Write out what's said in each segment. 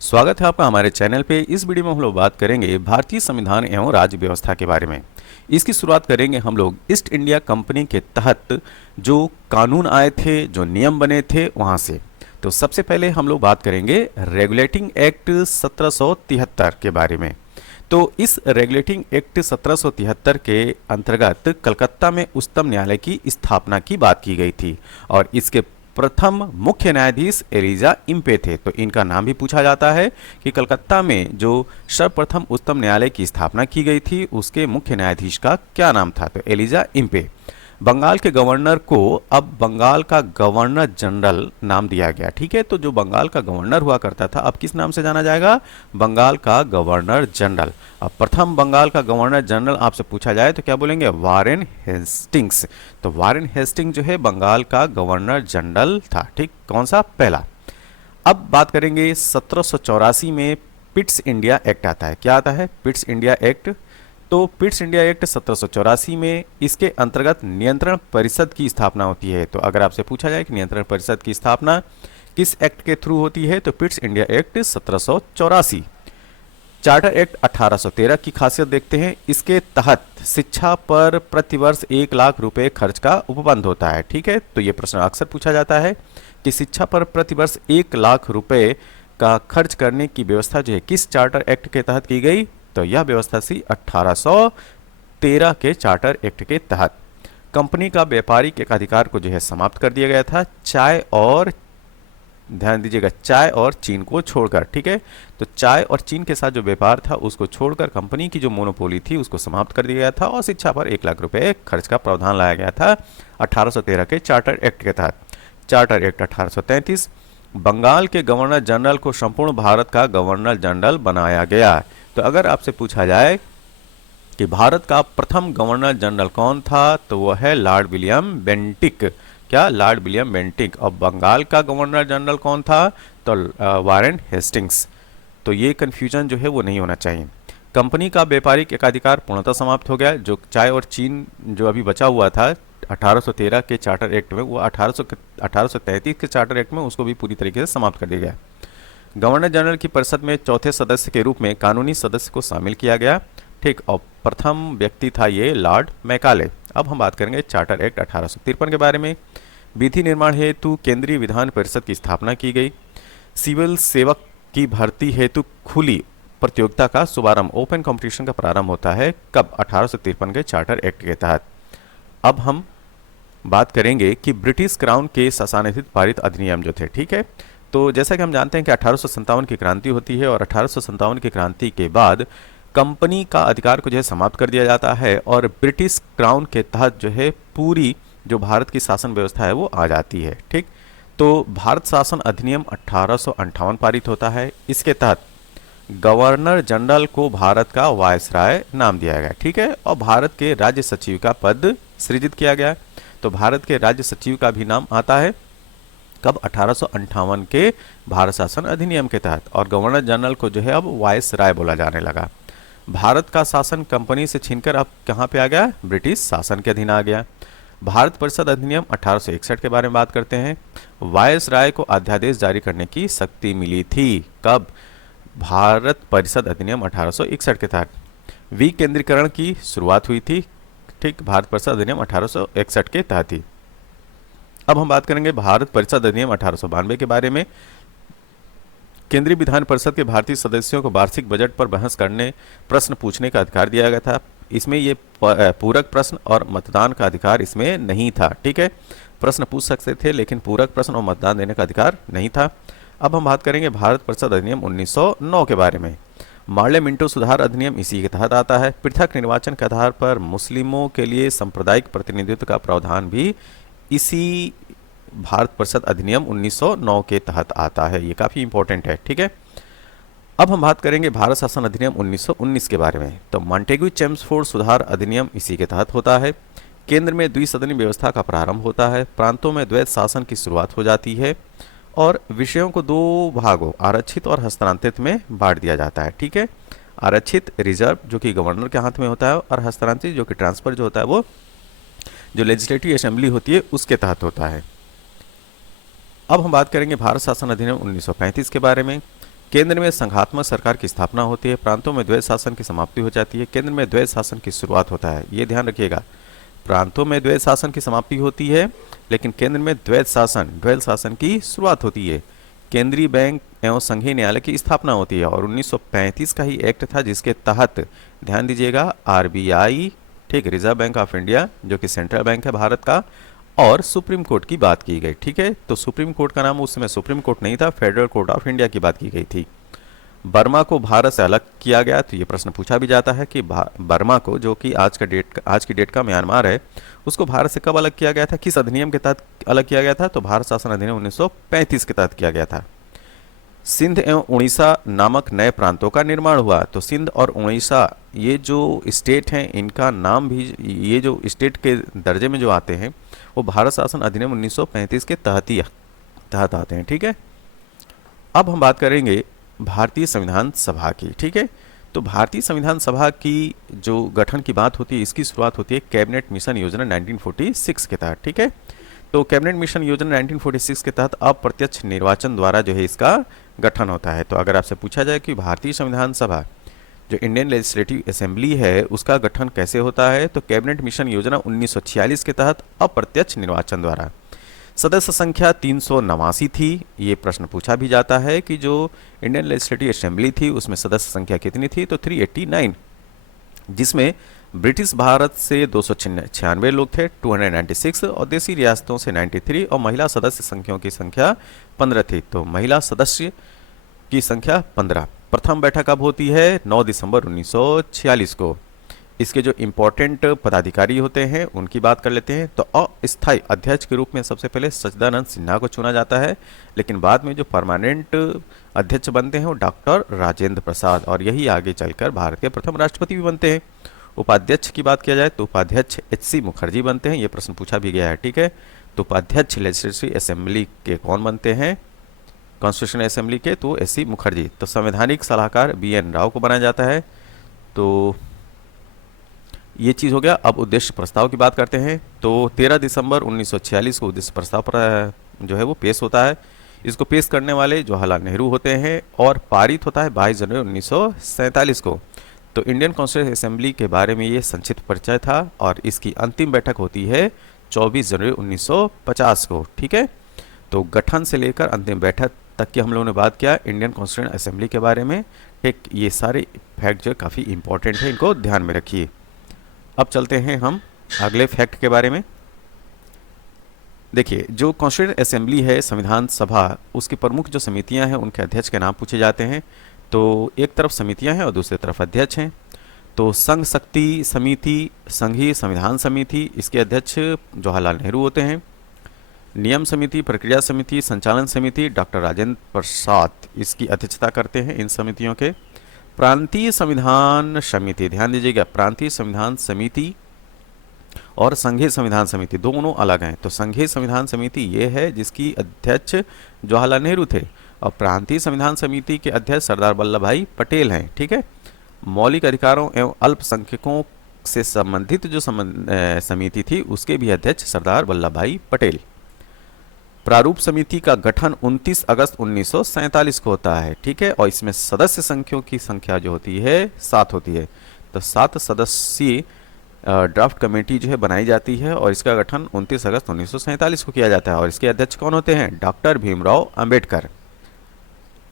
स्वागत है आपका हमारे चैनल पे। इस वीडियो में हम लोग बात करेंगे भारतीय संविधान एवं राज्य व्यवस्था के बारे में। इसकी शुरुआत करेंगे हम लोग ईस्ट इंडिया कंपनी के तहत जो कानून आए थे, जो नियम बने थे वहाँ से। तो सबसे पहले हम लोग बात करेंगे रेगुलेटिंग एक्ट 1773 के बारे में। तो इस रेगुलेटिंग एक्ट 1773 के अंतर्गत कलकत्ता में उच्चतम न्यायालय की स्थापना की बात की गई थी और इसके प्रथम मुख्य न्यायाधीश एलिजा इम्पे थे। तो इनका नाम भी पूछा जाता है कि कलकत्ता में जो सर्वप्रथम उच्चतम न्यायालय की स्थापना की गई थी उसके मुख्य न्यायाधीश का क्या नाम था? तो एलिजा इम्पे। बंगाल के गवर्नर को अब बंगाल का गवर्नर जनरल नाम दिया गया। ठीक है, तो जो बंगाल का गवर्नर हुआ करता था अब किस नाम से जाना जाएगा? बंगाल का गवर्नर जनरल। अब प्रथम बंगाल का गवर्नर जनरल आपसे पूछा जाए तो क्या बोलेंगे? Warren Hastings. तो वारेन हेस्टिंग्स जो है बंगाल का गवर्नर जनरल था। ठीक, कौन सा? पहला। अब बात करेंगे 1784 में पिट्स इंडिया एक्ट आता है। क्या आता है? Pitt's India act. तो पिट्स इंडिया एक्ट 1784 में इसके अंतर्गत नियंत्रण परिषद की स्थापना होती है। तो अगर आपसे पूछा जाए कि नियंत्रण परिषद की स्थापना किस एक्ट के थ्रू होती है तो Pitt's India act 1784। Charter act 1813 की खासियत देखते हैं। इसके तहत शिक्षा पर प्रतिवर्ष 1 लाख रुपए खर्च का उपबंध होता है। ठीक है, तो ये प्रश्न अक्सर पूछा जाता है कि शिक्षा पर प्रतिवर्ष 1 लाख रुपए का खर्च करने की व्यवस्था जो है किस चार्टर एक्ट के तहत की गई? तो यह व्यवस्था थी 1813 के चार्टर एक्ट के तहत। कंपनी का व्यापारिक एकाधिकार को जो है समाप्त कर दिया गया था चाय और, ध्यान दीजिएगा, चाय और चीन को छोड़कर। ठीक है, तो चाय और चीन के साथ जो व्यापार था उसको छोड़कर कंपनी की जो मोनोपोली थी उसको समाप्त कर दिया गया था और शिक्षा पर 1 लाख रुपए खर्च का प्रावधान लाया गया था 1813 के चार्टर एक्ट के तहत। चार्टर एक्ट 1833, बंगाल के गवर्नर जनरल को संपूर्ण भारत का गवर्नर जनरल बनाया गया। तो अगर आपसे पूछा जाए कि भारत का प्रथम गवर्नर जनरल कौन था तो वह है लॉर्ड विलियम बेंटिक। क्या? Lord William Bentinck. और बंगाल का गवर्नर जनरल कौन था? तो वारेन हेस्टिंग्स। तो ये कन्फ्यूजन जो है वो नहीं होना चाहिए। कंपनी का व्यापारिक एकाधिकार पूर्णतः समाप्त हो गया। जो चाय और चीन जो अभी बचा हुआ था 1813 के चार्टर एक्ट में, वो 1833 के चार्टर एक्ट में उसको भी पूरी तरीके से समाप्त कर दिया गया। गवर्नर जनरल की परिषद में चौथे सदस्य के रूप में कानूनी सदस्य को शामिल किया गया। ठीक, और प्रथम व्यक्ति था ये लॉर्ड मैकाले। अब हम बात करेंगे चार्टर एक्ट 1853 के बारे में। विधि निर्माण हेतु केंद्रीय विधान परिषद की स्थापना की गई। सिविल सेवक की भर्ती हेतु खुली प्रतियोगिता का शुभारंभ, ओपन कंपटीशन का प्रारंभ होता है कब? 1853 के चार्टर एक्ट के तहत। अब हम बात करेंगे कि ब्रिटिश क्राउन के शासनाधीन पारित अधिनियम जो थे। ठीक है, तो जैसा कि हम जानते हैं कि 1857 की क्रांति होती है और 1857 की क्रांति के बाद कंपनी का अधिकार को जो है समाप्त कर दिया जाता है और ब्रिटिश क्राउन के तहत जो है पूरी जो भारत की शासन व्यवस्था है वो आ जाती है। ठीक, तो भारत शासन अधिनियम 1858 पारित होता है। इसके तहत गवर्नर जनरल को भारत का वायसराय नाम दिया गया। ठीक है, और भारत के राज्य सचिव का पद सृजित किया गया। तो भारत के राज्य सचिव का भी नाम आता है कब? 1858 के भारत शासन अधिनियम के तहत। और गवर्नर जनरल को जो है अब वायसराय बोला जाने लगा। भारत का शासन कंपनी से छीनकर अब कहाँ पे आ गया? ब्रिटिश शासन के अधीन आ गया। भारत परिषद अधिनियम 1861 के बारे में बात करते हैं। वायसराय को अध्यादेश जारी करने की शक्ति मिली थी कब? भारत परिषद अधिनियम 1861 के तहत। विकेंद्रीकरण की शुरुआत हुई थी। ठीक, भारत परिषद अधिनियम 1861 के तहत ही। अब हम बात करेंगे भारत परिषद अधिनियम 1892 के बारे में। केंद्रीय विधान परिषद के भारतीय सदस्यों को वार्षिक बजट पर बहस करने, प्रश्न पूछने का अधिकार दिया गया था। इसमें ये पूरक प्रश्न और मतदान का अधिकार इसमें नहीं था। ठीक है, प्रश्न पूछ सकते थे लेकिन पूरक प्रश्न और मतदान देने का अधिकार नहीं था। अब हम बात करेंगे भारत परिषद अधिनियम 1909 के बारे में। मार्ले मिंटो सुधार अधिनियम इसी के तहत आता है। पृथक निर्वाचन के आधार पर मुस्लिमों के लिए सांप्रदायिक प्रतिनिधित्व का प्रावधान भी इसी भारत परिषद अधिनियम 1909 के तहत आता है। ये काफ़ी इंपॉर्टेंट है। ठीक है, अब हम बात करेंगे भारत शासन अधिनियम 1919 के बारे में। तो मॉन्टेग्यू चेम्सफोर्ड सुधार अधिनियम इसी के तहत होता है। केंद्र में द्विसदनी व्यवस्था का प्रारंभ होता है। प्रांतों में द्वैत शासन की शुरुआत हो जाती है और विषयों को दो भागों, आरक्षित और हस्तांतरित में बांट दिया जाता है। ठीक है, आरक्षित रिजर्व जो कि गवर्नर के हाथ में होता है और हस्तांतरित जो कि ट्रांसफर जो होता है वो जो लेजिस्लेटिव असेंबली होती है उसके तहत होता है। अब हम बात करेंगे भारत शासन अधिनियम 1935 के बारे में। केंद्र में संघात्मक सरकार की स्थापना होती है, प्रांतों में द्वैध शासन की समाप्ति हो जाती है, केंद्र में द्वैध शासन की शुरुआत होता है। ये ध्यान रखिएगा, प्रांतों में द्वैध शासन की समाप्ति होती है, लेकिन केंद्र में द्वैध शासन की शुरुआत होती है। केंद्रीय बैंक एवं संघीय न्यायालय की स्थापना होती है और 1935 का ही एक्ट था जिसके तहत, ध्यान दीजिएगा, आरबीआई, ठीक, रिजर्व बैंक ऑफ इंडिया, जो कि सेंट्रल बैंक है भारत का, और सुप्रीम कोर्ट की बात की गई। ठीक है, तो सुप्रीम कोर्ट का नाम उस समय सुप्रीम कोर्ट नहीं था, फेडरल कोर्ट ऑफ इंडिया की बात की गई थी। बर्मा को भारत से अलग किया गया, तो ये प्रश्न पूछा भी जाता है कि बर्मा को, जो कि आज की डेट का म्यांमार है, उसको भारत से कब अलग किया गया था, किस अधिनियम के तहत अलग किया गया था, तो भारत शासन अधिनियम 1935 के तहत किया गया था। सिंध एवं उड़ीसा नामक नए प्रांतों का निर्माण हुआ, तो सिंध और उड़ीसा ये जो स्टेट हैं, इनका नाम भी, ये जो स्टेट के दर्जे में जो आते हैं, वो भारत शासन अधिनियम 1935 के तहत आते हैं। ठीक है, अब हम बात करेंगे भारतीय संविधान सभा की। ठीक है, तो भारतीय संविधान सभा की जो गठन की बात होती है, इसकी शुरुआत होती है कैबिनेट मिशन योजना 1946 के तहत। ठीक है, तो कैबिनेट मिशन योजना 1946 के तहत अप्रत्यक्ष निर्वाचन द्वारा जो है इसका गठन होता है। तो अगर आपसे पूछा जाए कि भारतीय संविधान सभा, जो इंडियन लेजिस्लेटिव असेंबली है, उसका गठन कैसे होता है, तो कैबिनेट मिशन योजना 1946 के तहत अप्रत्यक्ष निर्वाचन द्वारा। सदस्य संख्या 389 थी। ये प्रश्न पूछा भी जाता है कि जो इंडियन लेजिस्लेटिव असेंबली थी उसमें सदस्य संख्या कितनी थी, तो 389, जिसमें ब्रिटिश भारत से 296 लोग थे, 296, और देसी रियासतों से 93, और महिला सदस्य संख्याओं की संख्या 15 थी। तो महिला सदस्य की संख्या 15। प्रथम बैठक कब होती है, 9 दिसंबर 1946 को। इसके जो इम्पोर्टेंट पदाधिकारी होते हैं उनकी बात कर लेते हैं। तो अस्थायी अध्यक्ष के रूप में सबसे पहले सच्चिदानंद सिन्हा को चुना जाता है, लेकिन बाद में जो परमानेंट अध्यक्ष बनते हैं वो डॉक्टर राजेंद्र प्रसाद, और यही आगे चलकर भारत के प्रथम राष्ट्रपति भी बनते हैं। उपाध्यक्ष की बात किया जाए तो उपाध्यक्ष एच.सी. मुखर्जी बनते हैं, ये प्रश्न पूछा भी गया है। ठीक है, तो उपाध्यक्ष लेजिस्लेटिव असेंबली के कौन बनते हैं, कॉन्स्टिट्यूशनल असेंबली के, तो एच.सी. मुखर्जी। तो संवैधानिक सलाहकार बी.एन. राव को बनाया जाता है। तो ये चीज़ हो गया। अब उद्देश्य प्रस्ताव की बात करते हैं। तो 13 दिसंबर 1946 को उद्देश्य प्रस्ताव पर जो है वो पेश होता है। इसको पेश करने वाले जवाहरलाल नेहरू होते हैं और पारित होता है 22 जनवरी 1947 को। तो इंडियन कॉन्स्टिट्यूशनल असेंबली के बारे में ये संक्षिप्त परिचय था, और इसकी अंतिम बैठक होती है 24 जनवरी 1950 को। ठीक है, तो गठन से लेकर अंतिम बैठक तक की हम लोगों ने बात किया इंडियन कॉन्स्टिट्यूशनल असेंबली के बारे में। ठीक, ये सारे फैक्ट जो काफ़ी इंपॉर्टेंट है, इनको ध्यान में रखिए। अब चलते हैं हम अगले फैक्ट के बारे में। देखिए, जो कॉन्स्टिट्यूशनल असेंबली है, संविधान सभा, उसकी प्रमुख जो समितियां हैं उनके अध्यक्ष के नाम पूछे जाते हैं। तो एक तरफ समितियां हैं और दूसरी तरफ अध्यक्ष हैं। तो संघ शक्ति समिति, संघीय संविधान समिति, इसके अध्यक्ष जवाहरलाल नेहरू होते हैं। नियम समिति, प्रक्रिया समिति, संचालन समिति, डॉक्टर राजेंद्र प्रसाद इसकी अध्यक्षता करते हैं इन समितियों के। प्रांतीय संविधान समिति, ध्यान दीजिएगा, प्रांतीय संविधान समिति और संघीय संविधान समिति दोनों अलग हैं। तो संघीय संविधान समिति ये है जिसकी अध्यक्ष जवाहरलाल नेहरू थे, और प्रांतीय संविधान समिति के अध्यक्ष सरदार वल्लभ भाई पटेल हैं। ठीक है, मौलिक अधिकारों एवं अल्पसंख्यकों से संबंधित जो समिति थी उसके भी अध्यक्ष सरदार वल्लभ भाई पटेल। प्रारूप समिति का गठन 29 अगस्त 1947 को होता है। ठीक है, और इसमें सदस्य संख्याओं की संख्या जो होती है 7 होती है। तो 7 सदस्यीय ड्राफ्ट कमेटी जो है बनाई जाती है, और इसका गठन 29 अगस्त 1947 को किया जाता है, और इसके अध्यक्ष कौन होते हैं, डॉक्टर भीमराव अंबेडकर।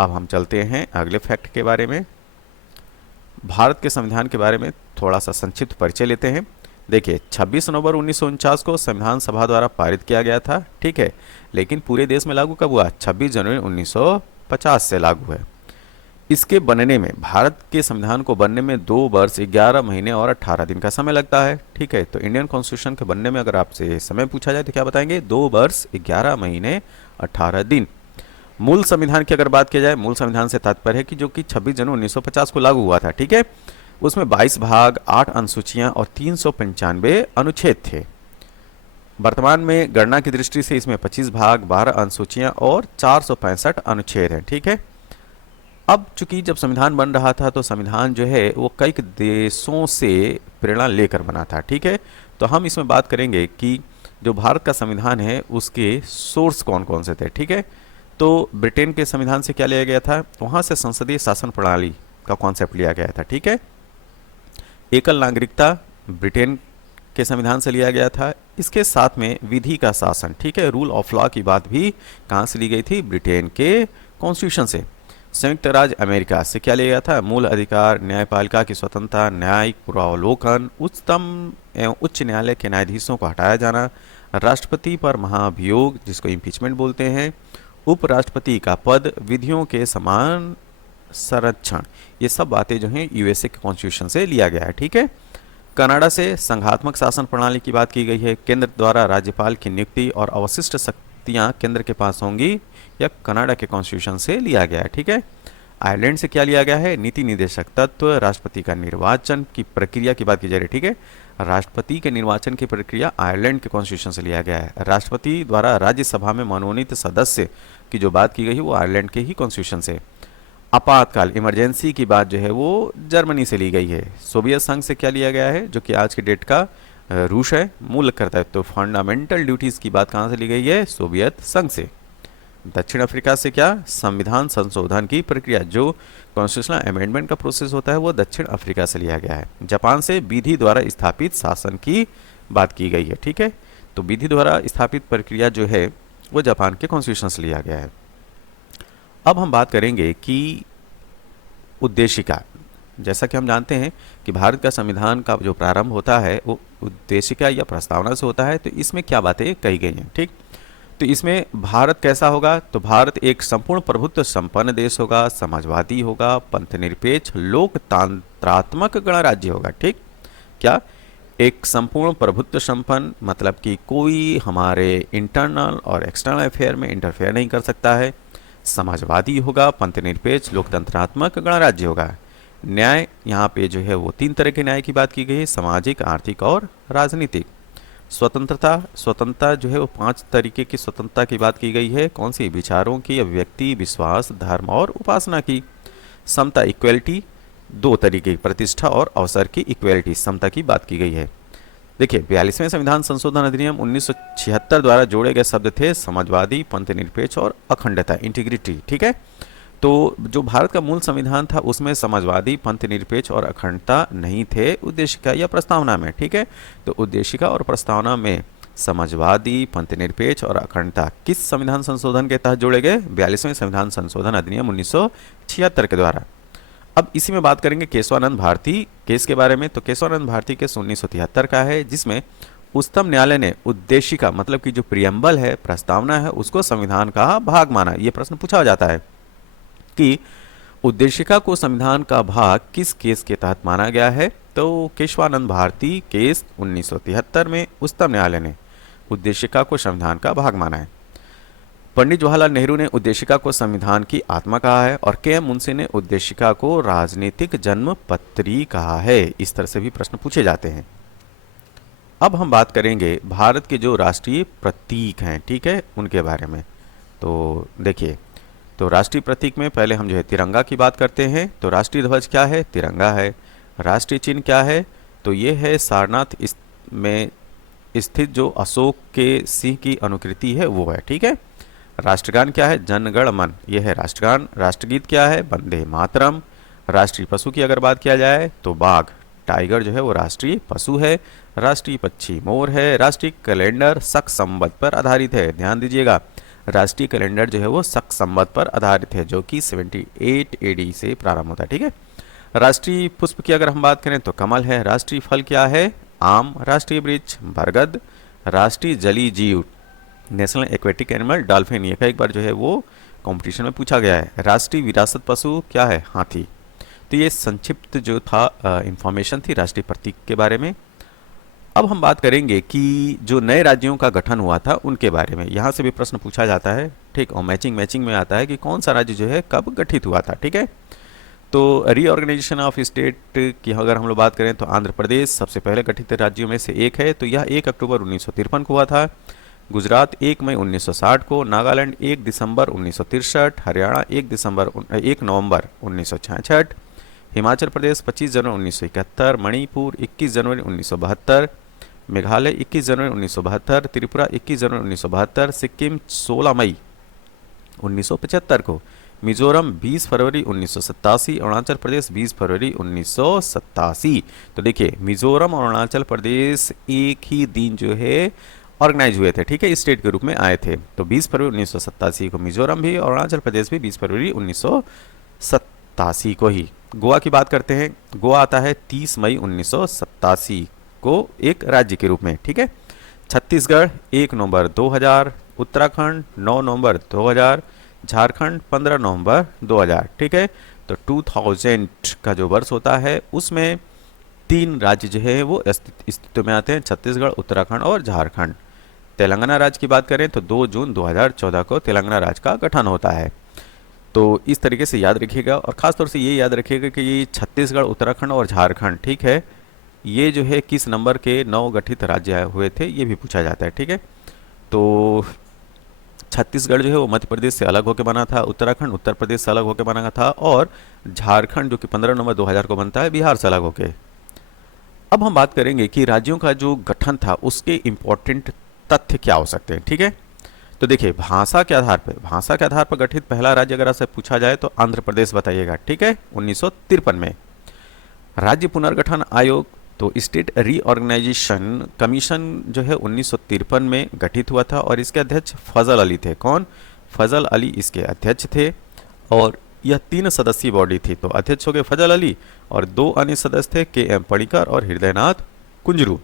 अब हम चलते हैं अगले फैक्ट के बारे में। भारत के संविधान के बारे में थोड़ा सा संक्षिप्त परिचय लेते हैं। देखिए, 26 नवंबर 1949 को संविधान सभा द्वारा पारित किया गया था। ठीक है, लेकिन पूरे देश में लागू कब हुआ, 26 जनवरी 1950 से लागू है। इसके बनने में, भारत के संविधान को बनने में 2 वर्ष 11 महीने और 18 दिन का समय लगता है। ठीक है, तो इंडियन कॉन्स्टिट्यूशन के बनने में अगर आपसे समय पूछा जाए तो क्या बताएंगे, 2 वर्ष 11 महीने 18 दिन। मूल संविधान की अगर बात की जाए, मूल संविधान से तात्पर्य है कि जो कि 26 जनवरी 1950 को लागू हुआ था। ठीक है, उसमें 22 भाग, 8 अनुसूचियां और 395 अनुच्छेद थे। वर्तमान में गणना की दृष्टि से इसमें 25 भाग, 12 अनुसूचियां और 465 अनुच्छेद हैं। ठीक है, अब चूंकि जब संविधान बन रहा था तो संविधान जो है वो कई देशों से प्रेरणा लेकर बना था। ठीक है, तो हम इसमें बात करेंगे कि जो भारत का संविधान है उसके सोर्स कौन कौन से थे। ठीक है, तो ब्रिटेन के संविधान से क्या लिया गया था, वहाँ से संसदीय शासन प्रणाली का कॉन्सेप्ट लिया गया था, ठीक है। एकल नागरिकता ब्रिटेन के संविधान से लिया गया था। इसके साथ में विधि का शासन, ठीक है, रूल ऑफ लॉ की बात भी कहाँ से ली गई थी, ब्रिटेन के कॉन्स्टिट्यूशन से। संयुक्त राज्य अमेरिका से क्या लिया गया था, मूल अधिकार, न्यायपालिका की स्वतंत्रता, न्यायिक पूर्वावलोकन, उच्चतम एवं उच्च न्यायालय के न्यायाधीशों को हटाया जाना, राष्ट्रपति पर महाभियोग जिसको इम्पीचमेंट बोलते हैं, उपराष्ट्रपति का पद, विधियों के समान संरक्षण, ये सब बातें जो हैं यूएसए के कॉन्स्टिट्यूशन से लिया गया है, ठीक है। कनाडा से संघात्मक शासन प्रणाली की बात की गई है। केंद्र द्वारा राज्यपाल की नियुक्ति और अवशिष्ट शक्तियां केंद्र के पास होंगी, यह कनाडा के कॉन्स्टिट्यूशन से लिया गया है, ठीक है। आयरलैंड से क्या लिया गया है, नीति निदेशक तत्व, राष्ट्रपति का निर्वाचन की प्रक्रिया की बात की जा रही है, ठीक है। राष्ट्रपति के निर्वाचन की प्रक्रिया आयरलैंड के कॉन्स्टिट्यूशन से लिया गया है। राष्ट्रपति द्वारा राज्यसभा में मनोनीत सदस्य की जो बात की गई है वो आयरलैंड के ही कॉन्स्टिट्यूशन से। आपातकाल इमरजेंसी की बात जो है वो जर्मनी से ली गई है। सोवियत संघ से क्या लिया गया है, जो कि आज की डेट का रूस है, मूल करता है। तो फंडामेंटल ड्यूटीज की बात कहाँ से ली गई है, सोवियत संघ से। दक्षिण अफ्रीका से क्या, संविधान संशोधन की प्रक्रिया, जो कॉन्स्टिट्यूशनल अमेंडमेंट का प्रोसेस होता है वो दक्षिण अफ्रीका से लिया गया है। जापान से विधि द्वारा स्थापित शासन की बात की गई है, ठीक है। तो विधि द्वारा स्थापित प्रक्रिया जो है वो जापान के कॉन्स्टिट्यूशन से लिया गया है। अब हम बात करेंगे कि उद्देशिका, जैसा कि हम जानते हैं कि भारत का संविधान का जो प्रारंभ होता है वो उद्देशिका या प्रस्तावना से होता है। तो इसमें क्या बातें कही गई हैं, ठीक। तो इसमें भारत कैसा होगा, तो भारत एक संपूर्ण प्रभुत्व संपन्न देश होगा, समाजवादी होगा, पंथनिरपेक्ष लोकतंत्रात्मक गणराज्य होगा, ठीक। क्या, एक संपूर्ण प्रभुत्व संपन्न मतलब कि कोई हमारे इंटरनल और एक्सटर्नल अफेयर में इंटरफेयर नहीं कर सकता है। समाजवादी होगा, पंथनिरपेक्ष लोकतंत्रात्मक गणराज्य होगा। न्याय, यहाँ पे जो है वो 3 तरह के न्याय की बात की गई है, सामाजिक, आर्थिक और राजनीतिक। स्वतंत्रता जो है वो 5 तरीके की स्वतंत्रता की बात की गई है। कौन सी, विचारों की, अभिव्यक्ति, विश्वास, धर्म और उपासना की। समता इक्वलिटी, 2 तरीके की, प्रतिष्ठा और अवसर की इक्वलिटी, समता की बात की गई है। देखिए 42वें संविधान संशोधन अधिनियम 1976 द्वारा जोड़े गए शब्द थे समाजवादी, पंथनिरपेक्ष और अखंडता, इंटीग्रिटी, ठीक है। तो जो भारत का मूल संविधान था उसमें समाजवादी, पंथनिरपेक्ष और अखंडता नहीं थे उद्देशिका या प्रस्तावना में, ठीक है। तो उद्देशिका और प्रस्तावना में समाजवादी, पंथनिरपेक्ष और अखंडता किस संविधान संशोधन के तहत जोड़े गए, 42वें संविधान संशोधन अधिनियम 1976 के द्वारा। अब इसी में बात करेंगे केशवानंद भारती केस के बारे में। तो केशवानंद भारती केस 1973 का है, जिसमें उच्चतम न्यायालय ने उद्देशिका मतलब कि जो प्रियम्बल है, प्रस्तावना है, उसको संविधान का भाग माना। ये प्रश्न पूछा जाता है कि उद्देशिका को संविधान का भाग किस केस के तहत माना गया है। तो केशवानंद भारती केस 1973 में उच्चतम न्यायालय ने उद्देशिका को संविधान का भाग माना है। पंडित जवाहरलाल नेहरू ने उद्देशिका को संविधान की आत्मा कहा है और के एम मुंशी ने उद्देशिका को राजनीतिक जन्म पत्री कहा है। इस तरह से भी प्रश्न पूछे जाते हैं। अब हम बात करेंगे भारत के जो राष्ट्रीय प्रतीक हैं, ठीक है, उनके बारे में। तो देखिए, तो राष्ट्रीय प्रतीक में पहले हम जो है तिरंगा की बात करते हैं। तो राष्ट्रीय ध्वज क्या है, तिरंगा है। राष्ट्रीय चिन्ह क्या है, तो ये है सारनाथ में स्थित जो अशोक के सिंह की अनुकृति है वो है, ठीक है। राष्ट्रगान क्या है, जन गण मन, ये है राष्ट्रगान। राष्ट्रगीत क्या है, वंदे मातरम। राष्ट्रीय पशु की अगर बात किया जाए तो बाघ, टाइगर जो है वो राष्ट्रीय पशु है। राष्ट्रीय पक्षी मोर है। राष्ट्रीय कैलेंडर शक संवत पर आधारित है। ध्यान दीजिएगा, राष्ट्रीय कैलेंडर जो है वो शक संवत पर आधारित है, जो कि 78 AD से प्रारंभ होता है, ठीक है। राष्ट्रीय पुष्प की अगर हम बात करें तो कमल है। राष्ट्रीय फल क्या है, आम। राष्ट्रीय वृक्ष बरगद। राष्ट्रीय जलीय जीव नेशनल एक्वेटिक एनिमल डॉल्फिन, ये कई बार जो है वो कंपटीशन में पूछा गया है। राष्ट्रीय विरासत पशु क्या है, हाथी। तो ये संक्षिप्त जो था इंफॉर्मेशन थी राष्ट्रीय प्रतीक के बारे में। अब हम बात करेंगे कि जो नए राज्यों का गठन हुआ था उनके बारे में। यहाँ से भी प्रश्न पूछा जाता है, ठीक, और मैचिंग में आता है कि कौन सा राज्य जो है कब गठित हुआ था, ठीक है। तो रीऑर्गेनाइजेशन ऑफ स्टेट की अगर हम लोग बात करें तो आंध्र प्रदेश सबसे पहले गठित राज्यों में से एक है। तो यह 1 अक्टूबर 1953 को हुआ था। गुजरात 1 मई 1960 को। नागालैंड 1 दिसंबर 1963। हरियाणा 1 नवंबर 1966। हिमाचल प्रदेश 25 जनवरी 1971। मणिपुर 21 जनवरी 1972। मेघालय 21 जनवरी 1972। त्रिपुरा 21 जनवरी 1972। सिक्किम 16 मई 1975 को, मिजोरम 20 फरवरी 1987, अरुणाचल प्रदेश 20 फरवरी 1987। तो देखिए मिजोरम और अरुणाचल प्रदेश एक ही दिन जो है ऑर्गेनाइज हुए थे, ठीक है, स्टेट के रूप में आए थे। तो 20 फरवरी 1987 को मिजोरम भी और अरुणाचल प्रदेश भी 20 फरवरी 1987 को ही। गोवा की बात करते हैं, गोवा आता है 30 मई 1987 को एक राज्य के रूप में, ठीक है। छत्तीसगढ़ 1 नवंबर 2000, उत्तराखंड 9 नवंबर 2000, झारखंड 15 नवंबर 2000, ठीक है। तो 2000 का जो वर्ष होता है उसमें 3 राज्य जो है वो अस्तित्व में आते हैं, छत्तीसगढ़, उत्तराखंड और झारखंड। तेलंगाना राज्य की बात करें तो 2 जून 2014 को तेलंगाना राज्य का गठन होता है। तो इस तरीके से याद रखिएगा, और ख़ास तौर से ये याद रखिएगा कि ये छत्तीसगढ़, उत्तराखंड और झारखंड, ठीक है, ये जो है किस नंबर के नवगठित राज्य हुए थे ये भी पूछा जाता है, ठीक है। तो छत्तीसगढ़ जो है वो मध्य प्रदेश से अलग होकर बना था, उत्तराखंड उत्तर प्रदेश से अलग होकर बना था, और झारखंड जो कि 15 नवंबर 2000 को बनता है बिहार से अलग होकर। अब हम बात करेंगे कि राज्यों का जो गठन था उसके इम्पोर्टेंट तथ्य क्या हो सकते हैं, ठीक है। तो देखिए भाषा के आधार पर गठित पहला राज्य अगर आपसे पूछा जाए तो आंध्र प्रदेश बताइएगा, ठीक है, 1953 में। राज्य पुनर्गठन आयोग तो स्टेट रीऑर्गेनाइजेशन कमीशन जो है 1953 में गठित हुआ था, और इसके अध्यक्ष फजल अली थे। कौन? फजल अली इसके अध्यक्ष थे, और यह 3 सदस्यीय बॉडी थी। तो अध्यक्ष हो गए फजल अली, और 2 अन्य सदस्य थे के.एम. पणिकर और हृदयनाथ कुंजरू।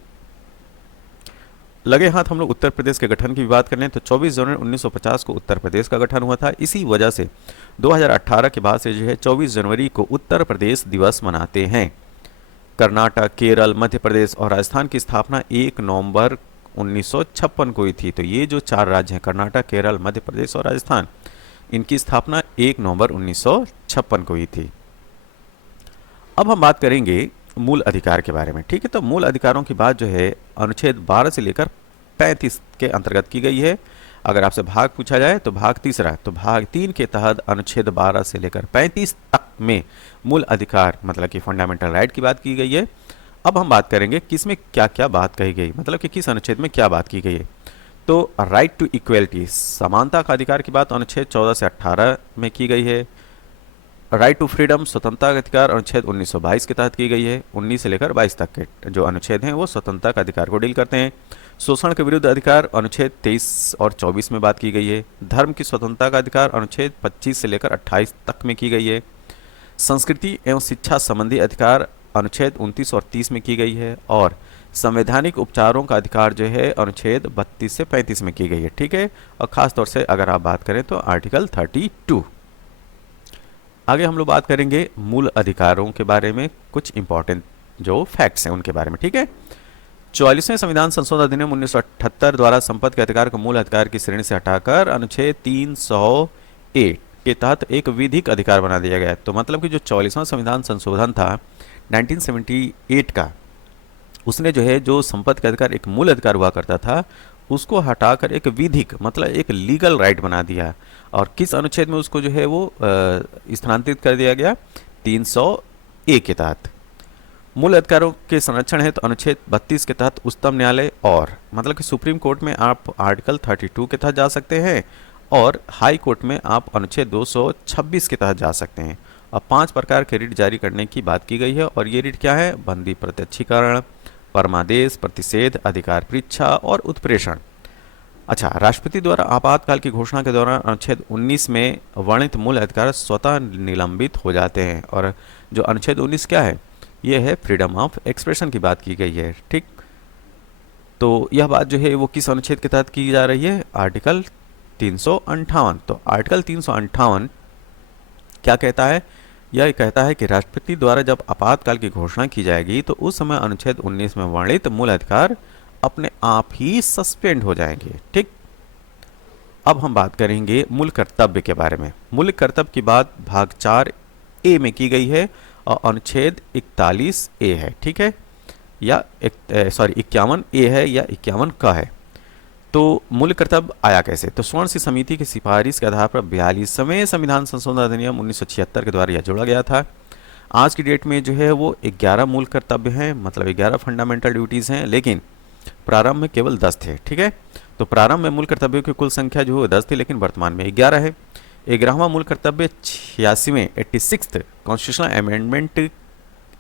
लगे हाथ हम लोग उत्तर प्रदेश के गठन की बात करें तो 24 जनवरी 1950 को उत्तर प्रदेश का गठन हुआ था। इसी वजह से 2018 के बाद से जो है 24 जनवरी को उत्तर प्रदेश दिवस मनाते हैं। कर्नाटक, केरल, मध्य प्रदेश और राजस्थान की स्थापना 1 नवंबर 1956 को हुई थी। तो ये जो 4 राज्य हैं, कर्नाटक, केरल, मध्य प्रदेश और राजस्थान, इनकी स्थापना 1 नवंबर 1956 को हुई थी। अब हम बात करेंगे मूल अधिकार के बारे में, ठीक है। तो मूल अधिकारों की बात जो है अनुच्छेद 12 से लेकर 35 के अंतर्गत की गई है। अगर आपसे भाग पूछा जाए तो भाग तीसरा, तो भाग 3 के तहत अनुच्छेद 12 से लेकर 35 तक में मूल अधिकार मतलब कि फंडामेंटल राइट की बात की गई है। अब हम बात करेंगे किसमें क्या क्या बात कही गई, मतलब कि किस अनुच्छेद में क्या बात की गई है। तो राइट टू इक्वलिटी, समानता का अधिकार की बात अनुच्छेद 14 से 18 में की गई है। राइट टू फ्रीडम, स्वतंत्रता का अधिकार अनुच्छेद 1922 के तहत की गई है। 19 से लेकर 22 तक के जो अनुच्छेद हैं वो स्वतंत्रता का अधिकार को डील करते हैं। शोषण के विरुद्ध अधिकार अनुच्छेद 23 और 24 में बात की गई है। धर्म की स्वतंत्रता का अधिकार अनुच्छेद 25 से लेकर 28 तक में की गई है। संस्कृति एवं शिक्षा संबंधी अधिकार अनुच्छेद 29 और 30 में की गई है। और संवैधानिक उपचारों का अधिकार जो है अनुच्छेद 32 से 35 में की गई है, ठीक है। और खास तौर से अगर आप बात करें तो आर्टिकल 32। आगे हम लोग बात करेंगे मूल अधिकारों के बारे में, कुछ इंपॉर्टेंट जो फैक्ट्स हैं उनके बारे में, ठीक है। 44वें संविधान संशोधन अधिनियम 1978 द्वारा संपत्ति के अधिकार को मूल अधिकार की श्रेणी से हटाकर अनुच्छेद 300A के तहत एक विधिक अधिकार बना दिया गया। तो मतलब कि जो 44वां संविधान संशोधन था 1978 का, उसने जो है जो संपत्ति का अधिकार एक मूल अधिकार हुआ करता था उसको हटाकर एक विधिक मतलब एक लीगल राइट बना दिया। और किस अनुच्छेद में उसको जो है वो स्थानांतरित कर दिया गया? 300A के तहत। मूल अधिकारों के संरक्षण है तो अनुच्छेद 32 के तहत उच्चतम न्यायालय और मतलब कि सुप्रीम कोर्ट में आप आर्टिकल 32 के तहत जा सकते हैं, और हाई कोर्ट में आप अनुच्छेद 226 के तहत जा सकते हैं। अब 5 प्रकार के रिट जारी करने की बात की गई है, और ये रिट क्या है? बंदी प्रत्यक्षीकरण, परमादेश, प्रतिषेध, अधिकार परीक्षा और उत्प्रेषण। अच्छा, राष्ट्रपति द्वारा आपातकाल की घोषणा के दौरान अनुच्छेद 19 में वर्णित मूल अधिकार स्वतः निलंबित हो जाते हैं। और जो अनुच्छेद 19 क्या है? ये है फ्रीडम ऑफ एक्सप्रेशन की बात की गई है, ठीक। तो यह बात जो है वो किस अनुच्छेद के तहत की जा रही है? आर्टिकल 358। तो आर्टिकल 358 क्या कहता है? यह कहता है कि राष्ट्रपति द्वारा जब आपातकाल की घोषणा की जाएगी तो उस समय अनुच्छेद 19 में वर्णित मूल अधिकार अपने आप ही सस्पेंड हो जाएंगे, ठीक। अब हम बात करेंगे मूल कर्तव्य के बारे में। मूल कर्तव्य की बात भाग 4A में की गई है और अनुच्छेद 41A है, ठीक है, या 51A है या 51 का है। तो मूल कर्तव्य आया कैसे? तो स्वर्ण सिंह समिति की सिफारिश के आधार पर 42वें संविधान संशोधन अधिनियम 1976 के द्वारा यह जोड़ा गया था। आज की डेट में जो है वो 11 मूल कर्तव्य हैं, मतलब 11 फंडामेंटल ड्यूटीज़ हैं, लेकिन प्रारंभ में केवल 10 थे, ठीक है। तो प्रारंभ में मूल कर्तव्यों की कुल संख्या जो है 10 थी, लेकिन वर्तमान में 11 है। 11वां मूल कर्तव्य 86वें 86th कॉन्स्टिट्यूशनल अमेंडमेंट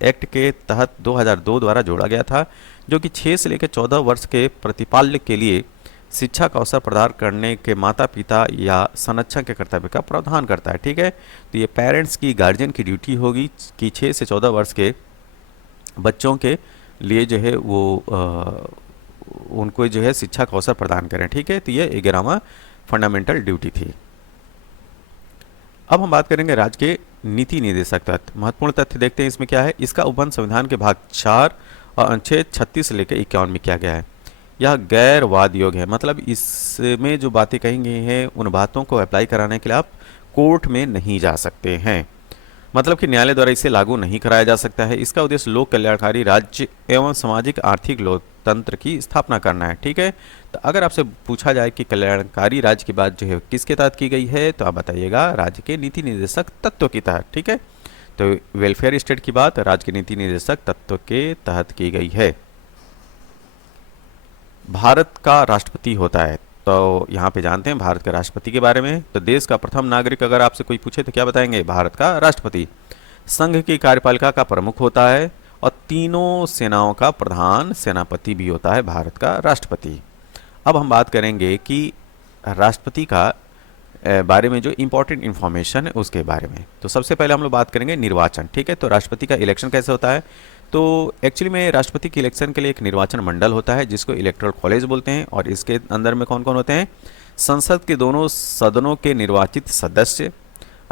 एक्ट के तहत 2002 द्वारा जोड़ा गया था, जो कि 6 से लेकर 14 वर्ष के प्रतिपाल्य के लिए शिक्षा का अवसर प्रदान करने के माता पिता या संरक्षक के कर्तव्य का प्रावधान करता है। ठीक है, तो ये पेरेंट्स की, गार्जियन की ड्यूटी होगी कि 6 से 14 वर्ष के बच्चों के लिए जो है वो उनको जो है शिक्षा का अवसर प्रदान करें। ठीक है, तो ये 11वां फंडामेंटल ड्यूटी थी। अब हम बात करेंगे राज्य के नीति निर्देशक तत्व। महत्वपूर्ण तथ्य देखते हैं इसमें क्या है। इसका उपबंध संविधान के भाग 4 और अनुच्छेद 36 से लेकर 51 में किया गया है। यह गैर वाद योग्य है, मतलब इसमें जो बातें कही गई हैं उन बातों को अप्लाई कराने के लिए आप कोर्ट में नहीं जा सकते हैं, मतलब कि न्यायालय द्वारा इसे लागू नहीं कराया जा सकता है। इसका उद्देश्य लोक कल्याणकारी राज्य एवं सामाजिक आर्थिक लोकतंत्र की स्थापना करना है। ठीक है, तो अगर आपसे पूछा जाए कि कल्याणकारी राज्य की बात जो है किसके तहत की गई है, तो आप बताइएगा राज्य के नीति निर्देशक तत्व के तहत। ठीक है, तो वेलफेयर स्टेट की बात राज्य के नीति निर्देशक तत्व के तहत की गई है। भारत का राष्ट्रपति होता है, तो यहाँ पे जानते हैं भारत के राष्ट्रपति के बारे में। तो देश का प्रथम नागरिक अगर आपसे कोई पूछे तो क्या बताएंगे, भारत का राष्ट्रपति। संघ की कार्यपालिका का प्रमुख होता है और तीनों सेनाओं का प्रधान सेनापति भी होता है भारत का राष्ट्रपति। अब हम बात करेंगे कि राष्ट्रपति का बारे में जो इंपॉर्टेंट इन्फॉर्मेशन है उसके बारे में। तो सबसे पहले हम लोग बात करेंगे निर्वाचन। ठीक है, तो राष्ट्रपति का इलेक्शन कैसे होता है। तो एक्चुअली में राष्ट्रपति के इलेक्शन के लिए एक निर्वाचन मंडल होता है जिसको इलेक्टोरल कॉलेज बोलते हैं, और इसके अंदर में कौन कौन होते हैं, संसद के दोनों सदनों के निर्वाचित सदस्य,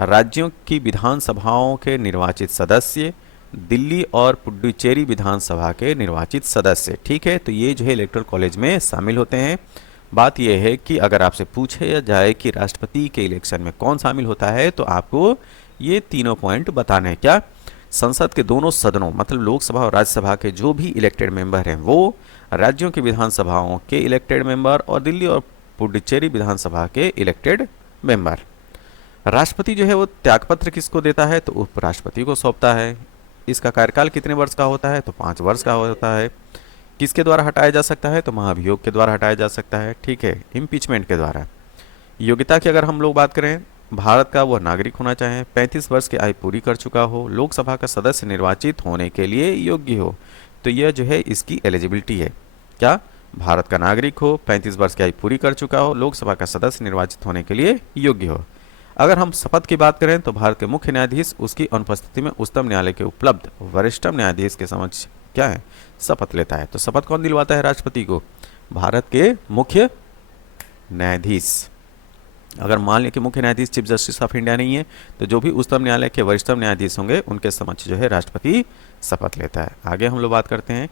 राज्यों की विधानसभाओं के निर्वाचित सदस्य, दिल्ली और पुडुचेरी विधानसभा के निर्वाचित सदस्य। ठीक है, तो ये जो है इलेक्टोरल कॉलेज में शामिल होते हैं। बात यह है कि अगर आपसे पूछे जाए कि राष्ट्रपति के इलेक्शन में कौन शामिल होता है, तो आपको ये तीनों पॉइंट बताने हैं। क्या, संसद के दोनों सदनों मतलब लोकसभा और राज्यसभा के जो भी इलेक्टेड मेंबर हैं वो, राज्यों की विधानसभाओं के इलेक्टेड मेंबर, और दिल्ली और पुडुचेरी विधानसभा के इलेक्टेड मेंबर। राष्ट्रपति जो है वो त्यागपत्र किसको देता है, तो उपराष्ट्रपति को सौंपता है। इसका कार्यकाल कितने वर्ष का होता है, तो 5 वर्ष का होता है। किसके द्वारा हटाया जा सकता है, तो महाभियोग के द्वारा हटाया जा सकता है। ठीक है, इम्पीचमेंट के द्वारा। योग्यता की अगर हम लोग बात करें, भारत का वह नागरिक होना चाहे, 35 वर्ष की आयु पूरी कर चुका हो, लोकसभा का सदस्य निर्वाचित होने के लिए योग्य हो। तो यह जो है इसकी एलिजिबिलिटी है। क्या, भारत का नागरिक हो, 35 वर्ष की आयु पूरी कर चुका हो, लोकसभा का सदस्य निर्वाचित होने के लिए योग्य हो। अगर हम शपथ की बात करें तो भारत के मुख्य न्यायाधीश उसकी अनुपस्थिति में उच्चतम न्यायालय के उपलब्ध वरिष्ठतम न्यायाधीश के समक्ष क्या है, शपथ लेता है। तो शपथ कौन दिलवाता है राष्ट्रपति को, भारत के मुख्य न्यायाधीश। अगर मान लें कि मुख्य न्यायाधीश चीफ जस्टिस ऑफ इंडिया नहीं है, तो जो भी उच्चतम न्यायालय के वरिष्ठतम न्यायाधीश होंगे उनके समक्ष जो है राष्ट्रपति शपथ लेता है। आगे हम लोग बात करते हैं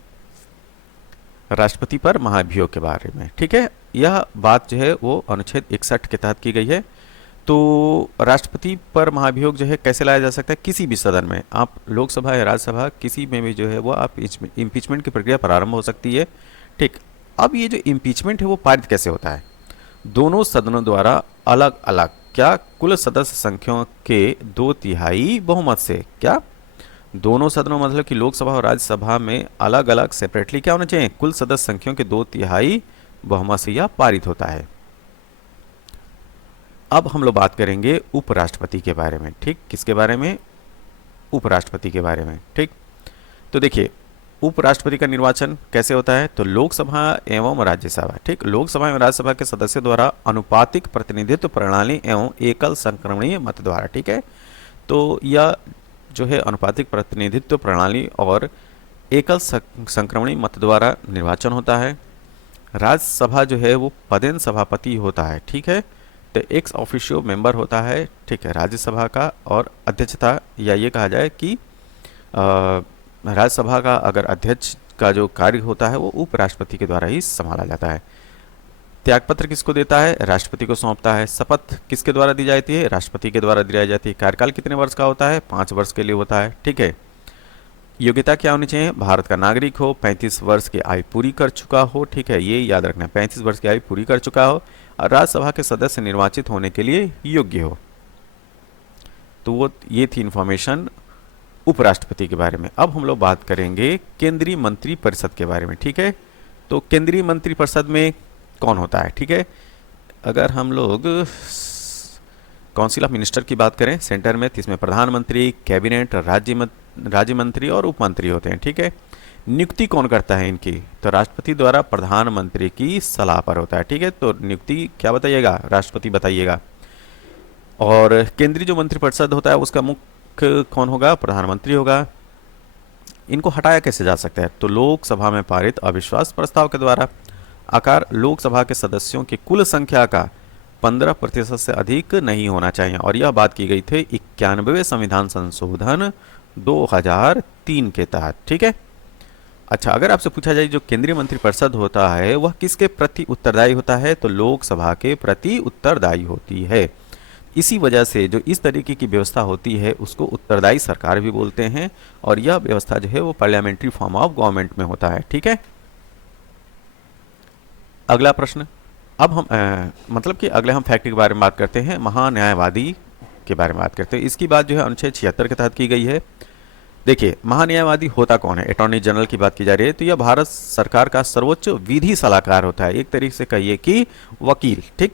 राष्ट्रपति पर महाभियोग के बारे में। ठीक है, यह बात जो है वो अनुच्छेद 61 के तहत की गई है। तो राष्ट्रपति पर महाभियोग जो है कैसे लाया जा सकता है, किसी भी सदन में, आप लोकसभा या राज्यसभा किसी में भी जो है वो आप इम्पीचमेंट की प्रक्रिया प्रारंभ हो सकती है। ठीक, अब ये जो इम्पीचमेंट है वो पारित कैसे होता है, दोनों सदनों द्वारा अलग अलग, क्या, कुल सदस्य संख्याओं के 2/3 बहुमत से। क्या, दोनों सदनों मतलब कि लोकसभा और राज्यसभा में अलग अलग सेपरेटली क्या होना चाहिए, कुल सदस्य संख्याओं के 2/3 बहुमत से यह पारित होता है। अब हम लोग बात करेंगे उपराष्ट्रपति के बारे में। ठीक, किसके बारे में, उपराष्ट्रपति के बारे में। ठीक, तो देखिए उपराष्ट्रपति का निर्वाचन कैसे होता है, तो लोकसभा एवं राज्यसभा। ठीक, लोकसभा एवं राज्यसभा के सदस्यों द्वारा अनुपातिक प्रतिनिधित्व प्रणाली एवं एकल संक्रमणीय मत द्वारा। ठीक है, तो यह जो है अनुपातिक प्रतिनिधित्व प्रणाली और एकल संक्रमणीय मत द्वारा निर्वाचन होता है। राज्यसभा जो है वो पदेन सभापति होता है। ठीक है, तो एक्स ऑफिशियो मेंबर होता है। ठीक है, राज्यसभा का, और अध्यक्षता या ये कहा जाए कि राज्यसभा का अगर अध्यक्ष का जो कार्य होता है वो उपराष्ट्रपति के द्वारा ही संभाला जाता है। त्यागपत्र किसको देता है, राष्ट्रपति को सौंपता है। शपथ किसके द्वारा दी जाती है, राष्ट्रपति के द्वारा दी जाती है। कार्यकाल कितने वर्ष का होता है, 5 वर्ष के लिए होता है। ठीक है, योग्यता क्या होनी चाहिए, भारत का नागरिक हो, 35 वर्ष की आयु पूरी कर चुका हो। ठीक है, ये याद रखना, 35 वर्ष की आयु पूरी कर चुका हो, और राज्यसभा के सदस्य निर्वाचित होने के लिए योग्य हो। तो वो ये थी इंफॉर्मेशन उपराष्ट्रपति के बारे में। अब हम लोग बात करेंगे केंद्रीय मंत्री परिषद के बारे में। ठीक है, तो केंद्रीय मंत्री परिषद में कौन होता है। ठीक है, अगर हम लोग काउंसिल ऑफ मिनिस्टर की बात करें सेंटर में, तो इसमें प्रधानमंत्री, कैबिनेट, राज्य मंत्री और उप मंत्री होते हैं। ठीक है, नियुक्ति कौन करता है इनकी? तो राष्ट्रपति द्वारा प्रधानमंत्री की सलाह पर होता है। ठीक है, तो नियुक्ति क्या बताइएगा? राष्ट्रपति बताइएगा। और केंद्रीय जो मंत्रिपरिषद होता है उसका मुख्य कौन होगा? प्रधानमंत्री होगा। इनको हटाया कैसे जा सकता है? तो लोकसभा में पारित अविश्वास प्रस्ताव के द्वारा। आकार लोकसभा के सदस्यों की कुल संख्या का 15% से अधिक नहीं होना चाहिए, और यह बात की गई थी 91वें संविधान संशोधन 2003 के तहत। ठीक है, अच्छा, अगर आपसे पूछा जाए जो केंद्रीय मंत्रिपरिषद होता है वह किसके प्रति उत्तरदायी होता है? तो लोकसभा के प्रति उत्तरदायी होती है। इसी वजह से जो इस तरीके की व्यवस्था होती है उसको उत्तरदायी सरकार भी बोलते हैं, और यह व्यवस्था जो है वो पार्लियामेंट्री फॉर्म ऑफ गवर्नमेंट में होता है। ठीक है, अगला प्रश्न। अब हम मतलब कि अगले हम फैक्ट के बारे में बात करते हैं, महान्यायवादी के बारे में बात करते हैं। इसकी बात जो है अनुच्छेद 76 के तहत की गई है। देखिए, महान्यायवादी होता कौन है? अटॉर्नी जनरल की बात की जा रही है, तो यह भारत सरकार का सर्वोच्च विधि सलाहकार होता है, एक तरीके से कहिए कि वकील। ठीक,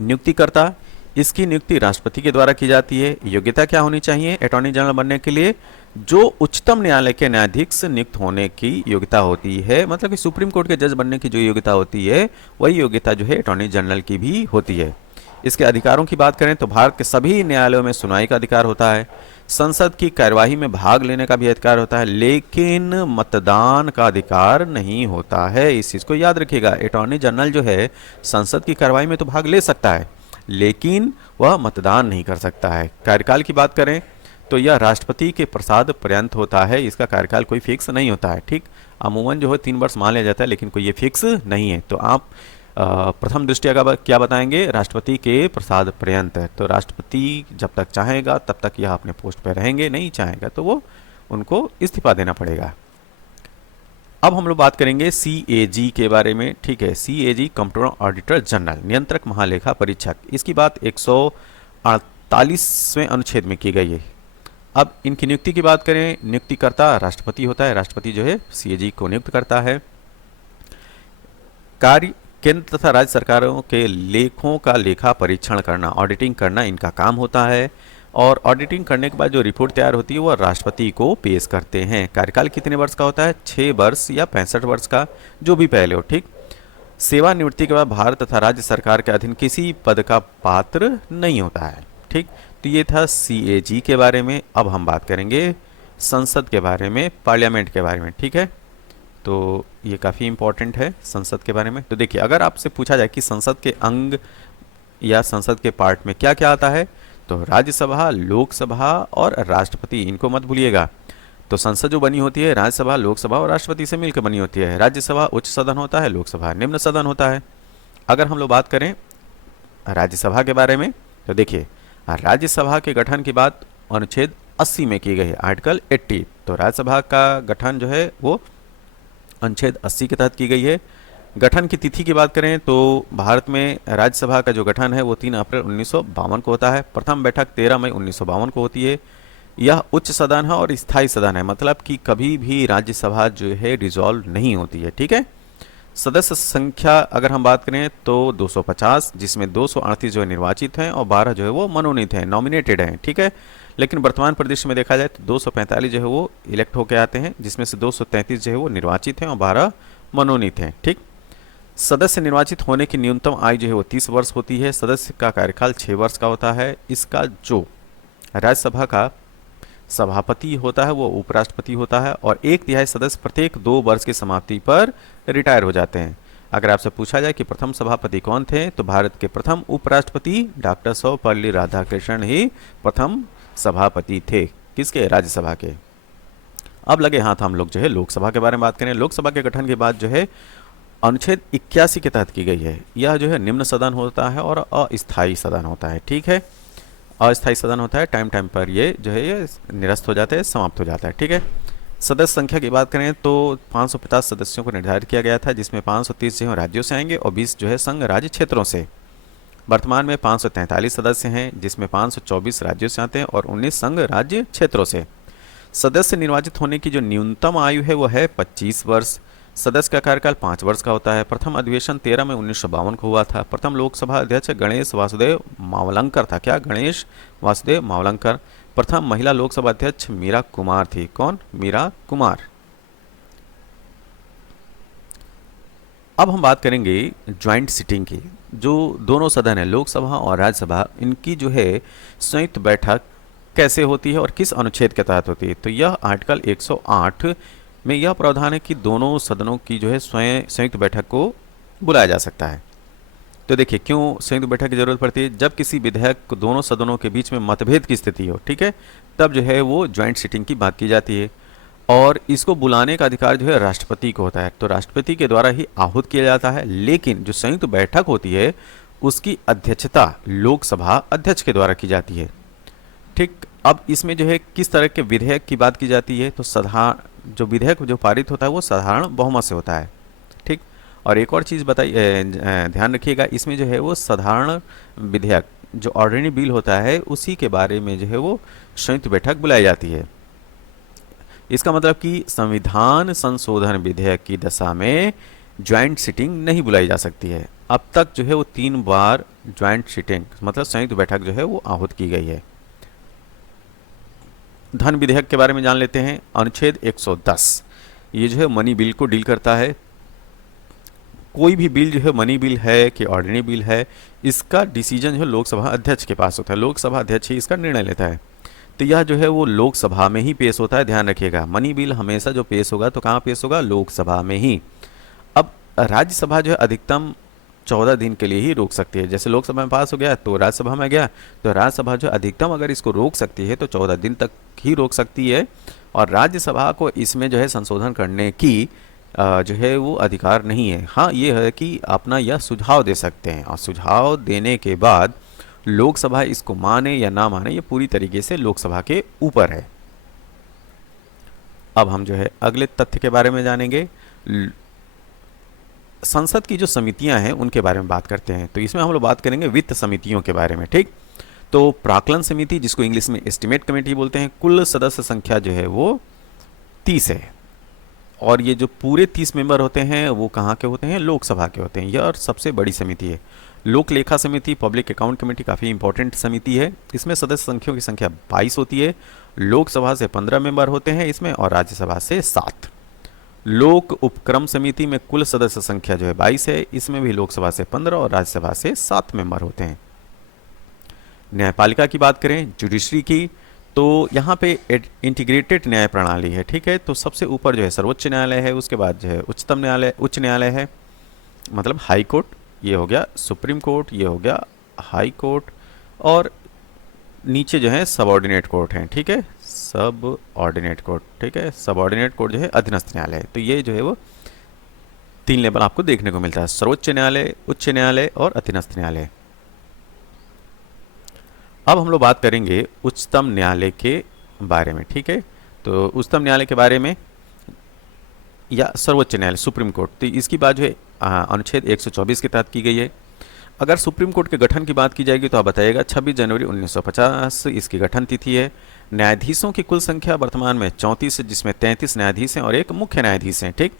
नियुक्तिकर्ता, इसकी नियुक्ति राष्ट्रपति के द्वारा की जाती है। योग्यता क्या होनी चाहिए अटॉर्नी जनरल बनने के लिए? जो उच्चतम न्यायालय के न्यायाधीश नियुक्त होने की योग्यता होती है, मतलब कि सुप्रीम कोर्ट के जज बनने की जो योग्यता होती है वही योग्यता जो है अटॉर्नी जनरल की भी होती है। इसके अधिकारों की बात करें तो भारत के सभी न्यायालयों में सुनवाई का अधिकार होता है, संसद की कार्यवाही में भाग लेने का भी अधिकार होता है, लेकिन मतदान का अधिकार नहीं होता है। इस चीज़ को याद रखिएगा, अटॉर्नी जनरल जो है संसद की कार्यवाही में तो भाग ले सकता है लेकिन वह मतदान नहीं कर सकता है। कार्यकाल की बात करें तो यह राष्ट्रपति के प्रसाद पर्यंत होता है, इसका कार्यकाल कोई फिक्स नहीं होता है। ठीक, अमूमन जो है 3 वर्ष मान लिया जाता है, लेकिन कोई ये फिक्स नहीं है। तो आप प्रथम दृष्टया का क्या बताएंगे? राष्ट्रपति के प्रसाद पर्यंत। तो राष्ट्रपति जब तक चाहेगा तब तक यह अपने पोस्ट पर रहेंगे, नहीं चाहेगा तो वो उनको इस्तीफा देना पड़ेगा। अब हम लोग बात करेंगे CAG के बारे में। ठीक है, CAG कंट्रोलर ऑडिटर जनरल, नियंत्रक महालेखा परीक्षक। इसकी बात 148वें अनुच्छेद में की गई है। अब इनकी नियुक्ति की बात करें, नियुक्तिकर्ता राष्ट्रपति होता है, राष्ट्रपति जो है CAG को नियुक्त करता है। कार्य केंद्र तथा राज्य सरकारों के लेखों का लेखा परीक्षण करना, ऑडिटिंग करना इनका काम होता है, और ऑडिटिंग करने के बाद जो रिपोर्ट तैयार होती है वह राष्ट्रपति को पेश करते हैं। कार्यकाल कितने वर्ष का होता है? 6 वर्ष या 65 वर्ष का, जो भी पहले हो। ठीक, सेवानिवृत्ति के बाद भारत तथा राज्य सरकार के अधीन किसी पद का पात्र नहीं होता है। ठीक, तो ये था CAG के बारे में। अब हम बात करेंगे संसद के बारे में, पार्लियामेंट के बारे में। ठीक है, तो ये काफ़ी इंपॉर्टेंट है संसद के बारे में। तो देखिए, अगर आपसे पूछा जाए कि संसद के अंग या संसद के पार्ट में क्या क्या आता है, तो राज्यसभा, लोकसभा और राष्ट्रपति, इनको मत भूलिएगा। तो संसद जो बनी होती है राज्यसभा, लोकसभा और राष्ट्रपति से मिलकर बनी होती है। राज्यसभा उच्च सदन होता है, लोकसभा निम्न सदन होता है। अगर हम लोग बात करें राज्यसभा के बारे में, तो देखिए राज्यसभा के गठन की बात अनुच्छेद 80 में की गई है, आर्टिकल 80। तो राज्यसभा का गठन जो है वो अनुच्छेद 80 के तहत की गई है। गठन की तिथि की बात करें तो भारत में राज्यसभा का जो गठन है वो 3 अप्रैल 1952 को होता है। प्रथम बैठक 13 मई 1952 को होती है। यह उच्च सदन है और स्थायी सदन है, मतलब कि कभी भी राज्यसभा जो है डिसॉल्व नहीं होती है। ठीक है, सदस्य संख्या अगर हम बात करें तो 250, जिसमें 238 जो है निर्वाचित हैं और 12 जो है वो मनोनीत हैं, नॉमिनेटेड हैं। ठीक है, लेकिन वर्तमान परिदृश्य में देखा जाए तो 245 जो है वो इलेक्ट होकर आते हैं, जिसमें से 233 जो है वो निर्वाचित हैं और 12 मनोनीत हैं। ठीक, सदस्य निर्वाचित होने की न्यूनतम आयु जो है वो 30 वर्ष होती है। सदस्य का कार्यकाल 6 वर्ष का होता है। इसका जो राज्यसभा का सभापति होता है वो उपराष्ट्रपति होता है, और 1/3 सदस्य प्रत्येक 2 वर्ष की समाप्ति पर रिटायर हो जाते हैं। अगर आपसे पूछा जाए कि प्रथम सभापति कौन थे, तो भारत के प्रथम उपराष्ट्रपति डॉक्टर सर्वपल्ली राधाकृष्णन ही प्रथम सभापति थे। किसके? राज्यसभा के। अब लगे हाथ हम लोग जो है लोकसभा के बारे में बात करें। लोकसभा के गठन के बाद जो है अनुच्छेद 81 के तहत की गई है। यह जो है निम्न सदन होता है और अस्थायी सदन होता है। ठीक है, अस्थायी सदन होता है, टाइम टाइम पर ये जो है ये निरस्त हो जाते हैं, समाप्त हो जाता है। ठीक है, सदस्य संख्या की बात करें तो 550 सदस्यों को निर्धारित किया गया था, जिसमें 530 जो है राज्यों से आएंगे और 20 जो है संघ राज्य क्षेत्रों से। वर्तमान में 543 सदस्य हैं, जिसमें 524 राज्यों से आते हैं और 19 संघ राज्य क्षेत्रों से। सदस्य निर्वाचित होने की जो न्यूनतम आयु है वो है 25 वर्ष। सदस्य का कार्यकाल 5 वर्ष का होता है। प्रथम अधिवेशन 13 मई 1952 को हुआ था। प्रथम लोकसभा अध्यक्ष गणेश वासुदेव मावलंकर था। क्या? गणेश वासुदेव मावलंकर। प्रथम महिला लोकसभा अध्यक्ष मीरा कुमार थी। कौन? मीरा कुमार। अब हम बात करेंगे ज्वाइंट सिटिंग की। जो दोनों सदन है, लोकसभा और राज्यसभा, इनकी जो है संयुक्त बैठक कैसे होती है और किस अनुच्छेद के तहत होती है? तो यह आर्टिकल 108 में यह प्रावधान है कि दोनों सदनों की जो है स्वयं संयुक्त बैठक को बुलाया जा सकता है। तो देखिए क्यों संयुक्त बैठक की जरूरत पड़ती है? जब किसी विधेयक को दोनों सदनों के बीच में मतभेद की स्थिति हो, ठीक है, तब जो है वो ज्वाइंट सिटिंग की बात की जाती है। और इसको बुलाने का अधिकार जो है राष्ट्रपति को होता है, तो राष्ट्रपति के द्वारा ही आहूत किया जाता है। लेकिन जो संयुक्त बैठक होती है उसकी अध्यक्षता लोकसभा अध्यक्ष के द्वारा की जाती है। ठीक, अब इसमें जो है किस तरह के विधेयक की बात की जाती है? तो साधारण जो विधेयक जो पारित होता है वो साधारण बहुमत से होता है। ठीक, और एक और चीज़ बताइए, ध्यान रखिएगा, इसमें जो है वो साधारण विधेयक जो ऑर्डिनरी बिल होता है उसी के बारे में जो है वो संयुक्त बैठक बुलाई जाती है। इसका मतलब कि संविधान संशोधन विधेयक की दशा में ज्वाइंट सिटिंग नहीं बुलाई जा सकती है। अब तक जो है वो 3 बार ज्वाइंट सिटिंग मतलब संयुक्त बैठक जो है वो आहूत की गई है। धन विधेयक के बारे में जान लेते हैं। अनुच्छेद 110 ये जो है मनी बिल को डील करता है। कोई भी बिल जो है मनी बिल है कि ऑर्डिनरी बिल है, इसका डिसीजन जो है लोकसभा अध्यक्ष के पास होता है। लोकसभा अध्यक्ष ही इसका निर्णय लेता है। तो यह जो है वो लोकसभा में ही पेश होता है, ध्यान रखिएगा। मनी बिल हमेशा जो पेश होगा तो कहाँ पेश होगा? लोकसभा में ही। अब राज्यसभा जो है अधिकतम 14 दिन के लिए ही रोक सकती है। जैसे लोकसभा में पास हो गया तो राज्यसभा में गया, तो राज्यसभा जो अधिकतम अगर इसको रोक सकती है तो 14 दिन तक ही रोक सकती है। और राज्यसभा को इसमें जो है संशोधन करने की जो है वो अधिकार नहीं है। हाँ, ये है कि अपना यह सुझाव दे सकते हैं, और सुझाव देने के बाद लोकसभा इसको माने या ना माने ये पूरी तरीके से लोकसभा के ऊपर है। अब हम जो है अगले तथ्य के बारे में जानेंगे। संसद की जो समितियां हैं उनके बारे में बात करते हैं। तो इसमें हम लोग बात करेंगे वित्त समितियों के बारे में। ठीक, तो प्राक्कलन समिति जिसको इंग्लिश में एस्टिमेट कमेटी बोलते हैं, कुल सदस्य संख्या जो है वो 30 है। और ये जो पूरे 30 मेंबर होते हैं वो कहाँ के होते हैं? लोकसभा के होते हैं। यह और सबसे बड़ी समिति है। लोक लेखा समिति, पब्लिक अकाउंट कमेटी काफ़ी इंपॉर्टेंट समिति है। इसमें सदस्य संख्याओं की संख्या 22 होती है। लोकसभा से 15 मेंबर होते हैं इसमें, और राज्यसभा से 7। लोक उपक्रम समिति में कुल सदस्य संख्या जो है 22 है। इसमें भी लोकसभा से 15 और राज्यसभा से 7 मेंबर होते हैं। न्यायपालिका की बात करें, जुडिशरी की, तो यहाँ पे इंटीग्रेटेड न्याय प्रणाली है। ठीक है, तो सबसे ऊपर जो है सर्वोच्च न्यायालय है, उसके बाद जो है उच्चतम न्यायालय, उच्च न्यायालय है, मतलब हाई कोर्ट, ये हो गया सुप्रीम कोर्ट, ये हो गया हाई कोर्ट, और नीचे जो है सबऑर्डिनेट कोर्ट हैं। ठीक है, सब ऑर्डिनेट कोर्ट। ठीक है, सबऑर्डिनेट कोर्ट जो है अधीनस्थ न्यायालय। तो ये जो है वो 3 लेवल आपको देखने को मिलता है: सर्वोच्च न्यायालय, उच्च न्यायालय और अधीनस्थ न्यायालय। अब हम लोग बात करेंगे उच्चतम न्यायालय के बारे में। ठीक है, तो उच्चतम न्यायालय के बारे में या सर्वोच्च न्यायालय सुप्रीम कोर्ट, तो इसकी बात जो है अनुच्छेद 124 के तहत की गई है। अगर सुप्रीम कोर्ट के गठन की बात की जाएगी तो आप बताइएगा 26 जनवरी 1950 इसकी गठन तिथि है। न्यायाधीशों की कुल संख्या वर्तमान में 34 है, जिसमें 33 न्यायाधीश हैं और एक मुख्य न्यायाधीश हैं। ठीक,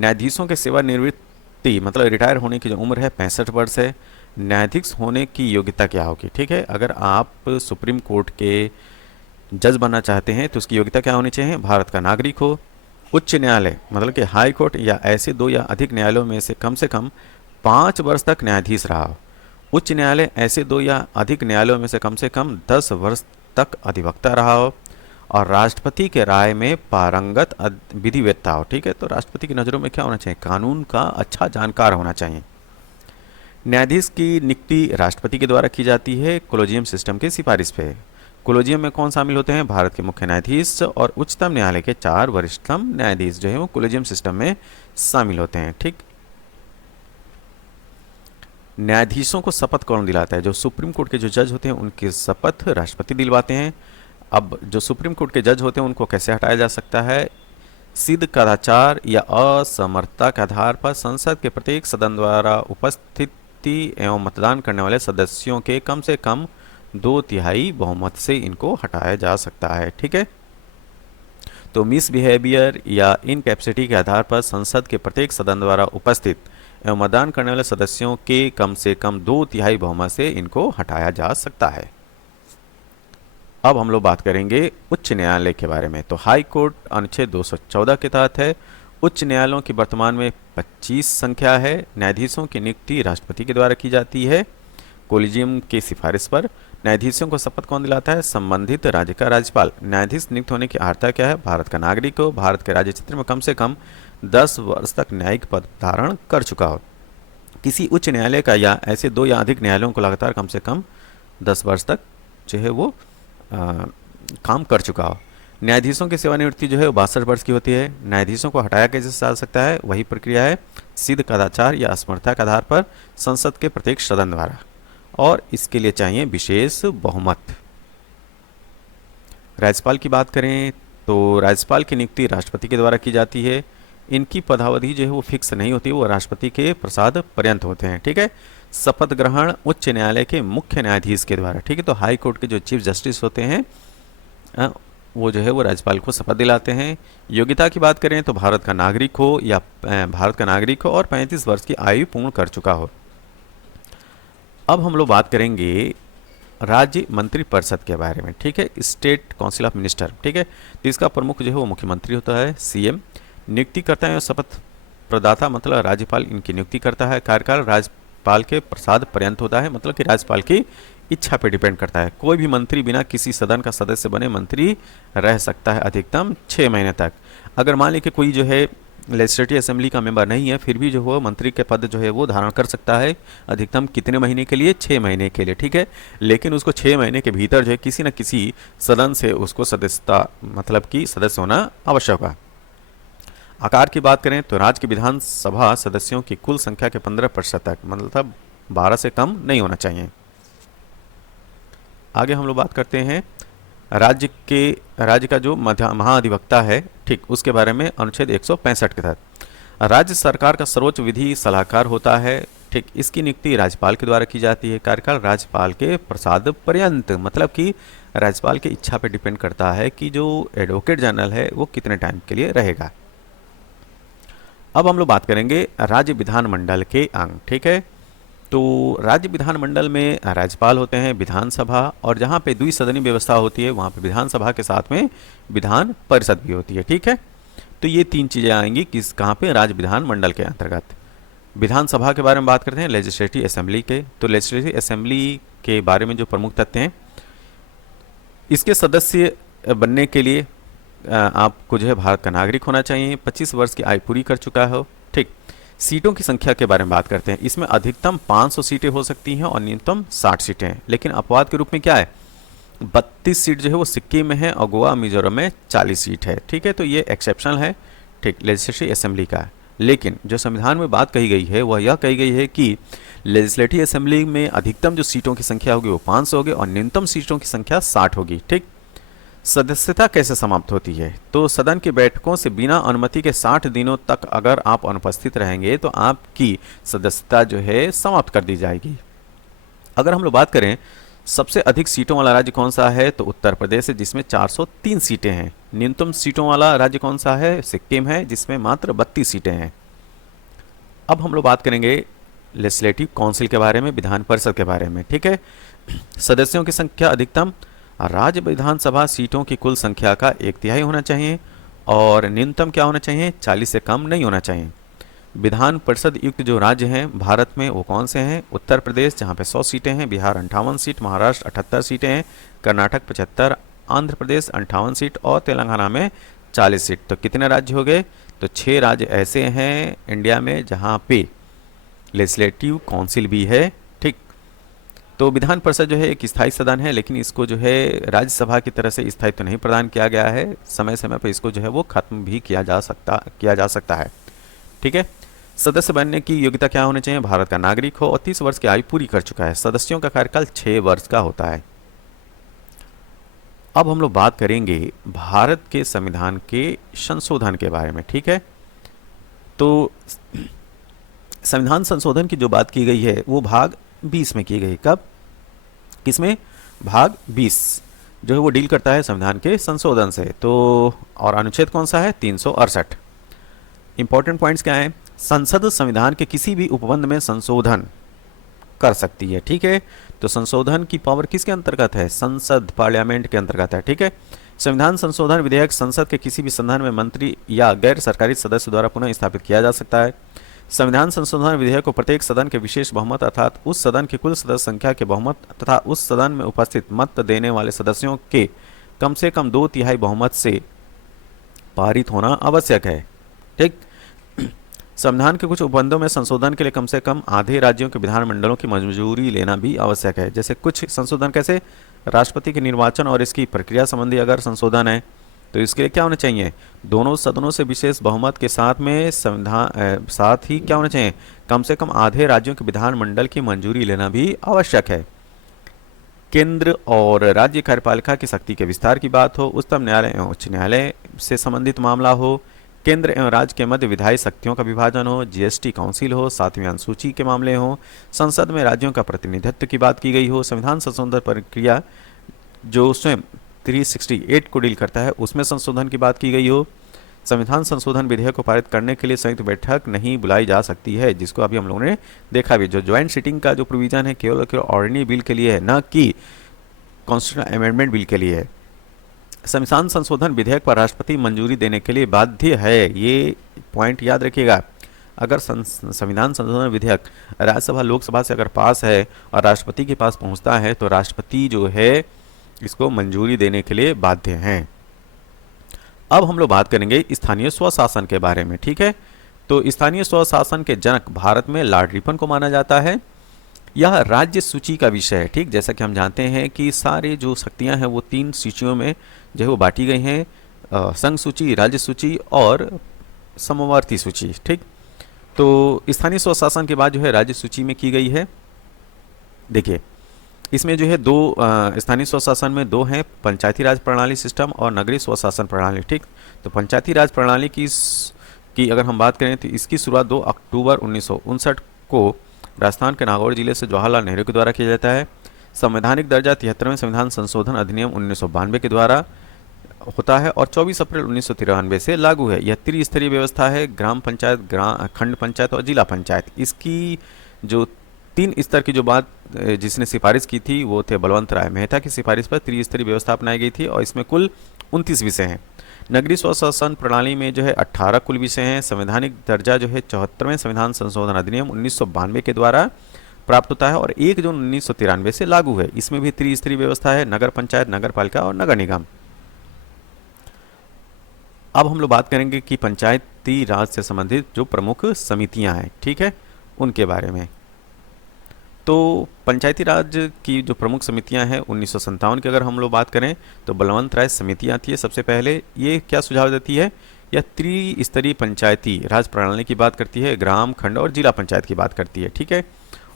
न्यायाधीशों के सेवानिवृत्ति मतलब रिटायर होने की जो उम्र है 65 वर्ष है। न्यायाधीश होने की योग्यता क्या होगी? ठीक है, अगर आप सुप्रीम कोर्ट के जज बनना चाहते हैं तो उसकी योग्यता क्या होनी चाहिए? भारत का नागरिक हो। उच्च न्यायालय मतलब कि हाई कोर्ट या ऐसे 2 या अधिक न्यायालयों में से कम 5 वर्ष तक न्यायाधीश रहा हो। उच्च न्यायालय ऐसे 2 या अधिक न्यायालयों में से कम 10 वर्ष तक अधिवक्ता रहा हो, और राष्ट्रपति के राय में पारंगत विधिवेत्ता हो। ठीक है, तो राष्ट्रपति की नज़रों में क्या होना चाहिए? कानून का अच्छा जानकार होना चाहिए। न्यायाधीश की नियुक्ति राष्ट्रपति के द्वारा की जाती है कोलेजियम सिस्टम की सिफारिश पे। कोलेजियम में कौन शामिल होते हैं? भारत के मुख्य न्यायाधीश और उच्चतम न्यायालय के 4 वरिष्ठतम न्यायाधीश जो है वो कोलेजियम सिस्टम में शामिल होते हैं। ठीक, न्यायाधीशों को शपथ कौन दिलाता है? जो सुप्रीम कोर्ट के जो जज होते हैं उनकी शपथ राष्ट्रपति दिलवाते हैं। अब जो सुप्रीम कोर्ट के जज होते हैं उनको कैसे हटाया जा सकता है? सिद्ध कदाचार या असमर्थता के आधार पर संसद के प्रत्येक सदन द्वारा उपस्थिति एवं मतदान करने वाले सदस्यों के कम से कम 2/3 बहुमत से इनको हटाया जा सकता है। ठीक है, तो मिस बिहेवियर या इनकैपेसिटी के आधार पर संसद के प्रत्येक सदन द्वारा उपस्थित एवं मतदान करने वाले सदस्यों के कम से कम 2/3 बहुमत से इनको हटाया जा सकता है। अब हम लोग बात करेंगे उच्च न्यायालय के बारे में। तो हाई कोर्ट अनुच्छेद 214 के तहत है। उच्च न्यायालयों की वर्तमान में 25 संख्या है। न्यायाधीशों की नियुक्ति राष्ट्रपति के द्वारा की जाती है कोलिजियम की सिफारिश पर। न्यायाधीशों को शपथ कौन दिलाता है? संबंधित राज्य का राज्यपाल। न्यायाधीश नियुक्त होने की अर्हता क्या है? भारत का नागरिक हो, भारत के राज्य क्षेत्र में कम से कम 10 वर्ष तक न्यायिक पद धारण कर चुका हो, किसी उच्च न्यायालय का या ऐसे 2 या अधिक न्यायालयों को लगातार कम से कम 10 वर्ष तक जो है वो काम कर चुका हो। न्यायाधीशों की सेवानिवृत्ति जो है वो 62 वर्ष की होती है। न्यायाधीशों को हटाया कैसे जा सकता है? वही प्रक्रिया है, सिद्ध कदाचार या असमर्थता के आधार पर संसद के प्रत्येक सदन द्वारा, और इसके लिए चाहिए विशेष बहुमत। राज्यपाल की बात करें तो राज्यपाल की नियुक्ति राष्ट्रपति के द्वारा की जाती है। इनकी पदावधि जो है वो फिक्स नहीं होती, वो राष्ट्रपति के प्रसाद पर्यंत होते हैं। ठीक है। शपथ ग्रहण उच्च न्यायालय के मुख्य न्यायाधीश के द्वारा। ठीक है। तो हाई कोर्ट के जो चीफ जस्टिस होते हैं वो जो है वो राज्यपाल को शपथ दिलाते हैं। योग्यता की बात करें तो भारत का नागरिक हो या भारत का नागरिक हो और 35 वर्ष की आयु पूर्ण कर चुका हो। अब हम लोग बात करेंगे राज्य मंत्रिपरिषद के बारे में। ठीक है। State council of minister. ठीक है। तो इसका प्रमुख जो है वो मुख्यमंत्री होता है, सीएम। नियुक्ति करता है शपथ प्रदाता, मतलब राज्यपाल इनकी नियुक्ति करता है। कार्यकाल राज्यपाल के प्रसाद पर्यंत होता है, मतलब कि राज्यपाल की इच्छा पे डिपेंड करता है। कोई भी मंत्री बिना किसी सदन का सदस्य बने मंत्री रह सकता है अधिकतम 6 महीने तक। अगर मान लीजिए कि कोई जो है लेजिस्लेटिव असेंबली का मेंबर नहीं है, फिर भी जो वो मंत्री के पद जो है वो धारण कर सकता है अधिकतम कितने महीने के लिए? 6 महीने के लिए। ठीक है। लेकिन उसको 6 महीने के भीतर जो है किसी न किसी सदन से उसको सदस्यता, मतलब कि सदस्य होना आवश्यक है। आकार की बात करें तो राज्य की विधानसभा सदस्यों की कुल संख्या के 15% तक, मतलब 12 से कम नहीं होना चाहिए। आगे हम लोग बात करते हैं राज्य का जो महाधिवक्ता है, ठीक, उसके बारे में। अनुच्छेद 165 के तहत राज्य सरकार का सर्वोच्च विधि सलाहकार होता है। ठीक। इसकी नियुक्ति राज्यपाल के द्वारा की जाती है। कार्यकाल राज्यपाल के प्रसाद पर्यंत, मतलब कि राज्यपाल की इच्छा पर डिपेंड करता है कि जो एडवोकेट जनरल है वो कितने टाइम के लिए रहेगा। अब हम लोग बात करेंगे राज्य विधानमंडल के अंग। ठीक है। तो राज्य विधानमंडल में राज्यपाल होते हैं, विधानसभा, और जहाँ पे द्विसदनीय व्यवस्था होती है वहाँ पे विधानसभा के साथ में विधान परिषद भी होती है। ठीक है। तो ये 3 चीज़ें आएंगी किस कहाँ पे? राज्य विधानमंडल के अंतर्गत। विधानसभा के बारे में बात करते हैं, लेजिस्लेटिव असेंबली के। तो लेजिस्लेटिव असेंबली के बारे में जो प्रमुख तथ्य हैं, इसके सदस्य बनने के लिए आपको जो है भारत का नागरिक होना चाहिए, 25 वर्ष की आयु पूरी कर चुका हो। ठीक। सीटों की संख्या के बारे में बात करते हैं। इसमें अधिकतम 500 सीटें हो सकती हैं और न्यूनतम 60 सीटें हैं। लेकिन अपवाद के रूप में क्या है? 32 सीट जो है वो सिक्किम में है और गोवा मिजोरम में 40 सीट है। ठीक है। तो ये एक्सेप्शनल है, ठीक, लेजिस्लेटिव असेंबली का। लेकिन जो संविधान में बात कही गई है वह यह कही गई है कि लेजिस्लेटिव असेंबली में अधिकतम जो सीटों की संख्या होगी वो 500 होगी और न्यूनतम सीटों की संख्या 60 होगी। ठीक। सदस्यता कैसे समाप्त होती है? तो सदन की बैठकों से बिना अनुमति के 60 दिनों तक अगर आप अनुपस्थित रहेंगे तो आपकी सदस्यता जो है समाप्त कर दी जाएगी। अगर हम लोग बात करें सबसे अधिक सीटों वाला राज्य कौन सा है, तो उत्तर प्रदेश है जिसमें 403 सीटें हैं। न्यूनतम सीटों वाला राज्य कौन सा है? सिक्किम है जिसमें मात्र 32 सीटें हैं। अब हम लोग बात करेंगे लेजिस्लेटिव काउंसिल के बारे में, विधान परिषद के बारे में। ठीक है। सदस्यों की संख्या अधिकतम राज्य विधानसभा सीटों की कुल संख्या का 1/3 होना चाहिए और न्यूनतम क्या होना चाहिए? 40 से कम नहीं होना चाहिए। विधान परिषद युक्त जो राज्य हैं भारत में वो कौन से हैं? उत्तर प्रदेश जहाँ पे 100 सीटें हैं, बिहार 58 सीट, महाराष्ट्र 78 सीटें हैं, कर्नाटक 75, आंध्र प्रदेश 58 सीट और तेलंगाना में 40 सीट। तो कितने राज्य हो गए? तो 6 राज्य ऐसे हैं इंडिया में जहाँ पे लेजिस्लेटिव काउंसिल भी है। ठीक। तो विधान परिषद जो है एक स्थायी सदन है, लेकिन इसको जो है राज्यसभा की तरह से स्थायित्व तो नहीं प्रदान किया गया है। समय समय पर इसको जो है वो खत्म भी किया जा सकता है। ठीक है। सदस्य बनने की योग्यता क्या होनी चाहिए? भारत का नागरिक हो और 30 वर्ष की आयु पूरी कर चुका है। सदस्यों का कार्यकाल 6 वर्ष का होता है। अब हम लोग बात करेंगे भारत के संविधान के संशोधन के बारे में। ठीक है। तो संविधान संशोधन की जो बात की गई है वो भाग 20 में की गई। कब? किसमें? भाग 20। जो है वो डील करता है संविधान के संशोधन से। तो और अनुच्छेद कौन सा है? 368। इंपॉर्टेंट पॉइंट्स क्या हैं? संसद संविधान के किसी भी उपबंध में संशोधन कर सकती है, ठीक है। तो संशोधन की पावर किसके अंतर्गत है? संसद, पार्लियामेंट के अंतर्गत है, ठीक है। संविधान संशोधन विधेयक संसद के किसी भी सदन में मंत्री या गैर सरकारी सदस्य द्वारा पुनः स्थापित किया जा सकता है। संविधान संशोधन विधेयक को प्रत्येक सदन के विशेष बहुमत अर्थात उस सदन की कुल सदस्य संख्या के बहुमत तथा उस सदन में उपस्थित मत देने वाले सदस्यों के कम से कम 2/3 बहुमत से पारित होना आवश्यक है, ठीक। संविधान के कुछ उपबंधों में संशोधन के लिए कम से कम आधे राज्यों के विधानमंडलों की मंजूरी लेना भी आवश्यक है। जैसे कुछ संशोधन कैसे? राष्ट्रपति के निर्वाचन और इसकी प्रक्रिया संबंधी अगर संशोधन है तो इसके लिए क्या होना चाहिए? दोनों सदनों से विशेष बहुमत के साथ में साथ ही क्या होना चाहिए? कम से कम आधे राज्यों के विधानमंडल की मंजूरी लेना भी आवश्यक है। केंद्र और राज्य कार्यपालिका की शक्ति के विस्तार की बात हो, उच्चतम न्यायालय एवं उच्च न्यायालय से संबंधित मामला हो, केंद्र एवं राज्य के मध्य विधायी शक्तियों का विभाजन हो, जीएसटी काउंसिल हो, 7वीं अनुसूची के मामले हो, संसद में राज्यों का प्रतिनिधित्व की बात की गई हो, संविधान संशोधन प्रक्रिया जो स्वयं 368 को डील करता है उसमें संशोधन की बात की गई हो, संविधान संशोधन विधेयक को पारित करने के लिए संयुक्त बैठक नहीं बुलाई जा सकती है, जिसको अभी हम लोगों ने देखा भी। जो ज्वाइंट सिटिंग का जो प्रोविजन है केवल ऑर्डिनरी बिल के लिए है, न कि कॉन्स्टिट्यूशनल अमेंडमेंट बिल के लिए है। संविधान संशोधन विधेयक पर राष्ट्रपति मंजूरी देने के लिए बाध्य है, ये पॉइंट याद रखिएगा। अगर संविधान संशोधन विधेयक राज्यसभा लोकसभा से अगर पास है और राष्ट्रपति के पास पहुंचता है तो राष्ट्रपति जो है इसको मंजूरी देने के लिए बाध्य हैं। अब हम लोग बात करेंगे स्थानीय स्वशासन के बारे में, ठीक है। तो स्थानीय स्वशासन के जनक भारत में लॉर्ड रिपन को माना जाता है। यह राज्य सूची का विषय है, ठीक। जैसा कि हम जानते हैं कि सारे जो शक्तियां हैं वो 3 सूचियों में जो है वो बांटी गई हैं, संघ सूची, राज्य सूची और समवर्ती सूची, ठीक। तो स्थानीय स्वशासन के बाद जो है राज्य सूची में की गई है। देखिए इसमें जो है 2 स्थानीय स्वशासन में 2 हैं, पंचायती राज प्रणाली सिस्टम और नगरीय स्वशासन प्रणाली, ठीक। तो पंचायती राज प्रणाली की अगर हम बात करें तो इसकी शुरुआत 2 अक्टूबर 1959 को राजस्थान के नागौर जिले से जवाहरलाल नेहरू के द्वारा किया जाता है। संवैधानिक दर्जा 73वें संविधान संशोधन अधिनियम 1992 के द्वारा होता है और 24 अप्रैल 1993 से लागू है। यह त्रिस्तरीय व्यवस्था है, ग्राम पंचायत, खंड पंचायत और जिला पंचायत। इसकी जो 3 स्तर की जो बात जिसने सिफारिश की थी वो थे बलवंत राय मेहता की सिफारिश पर त्रिस्तरीय व्यवस्था अपनाई गई थी और इसमें कुल 29 विषय हैं। नगरीय स्वशासन प्रणाली में जो है 18 कुल विषय हैं। संवैधानिक दर्जा जो है 74वें संविधान संशोधन अधिनियम 1992 के द्वारा प्राप्त होता है और 1 जून 1993 से लागू है। इसमें भी त्रिस्तरीय व्यवस्था है, नगर पंचायत, नगर पालिका और नगर निगम। अब हम लोग बात करेंगे कि पंचायती राज से संबंधित जो प्रमुख समितियां हैं, ठीक है, उनके बारे में। तो पंचायती राज की जो प्रमुख समितियां हैं 1957 की अगर हम लोग बात करें तो बलवंत राय समिति आती है सबसे पहले। ये क्या सुझाव देती है? यह त्रिस्तरीय पंचायती राज प्रणाली की बात करती है, ग्राम, खंड और जिला पंचायत की बात करती है, ठीक है।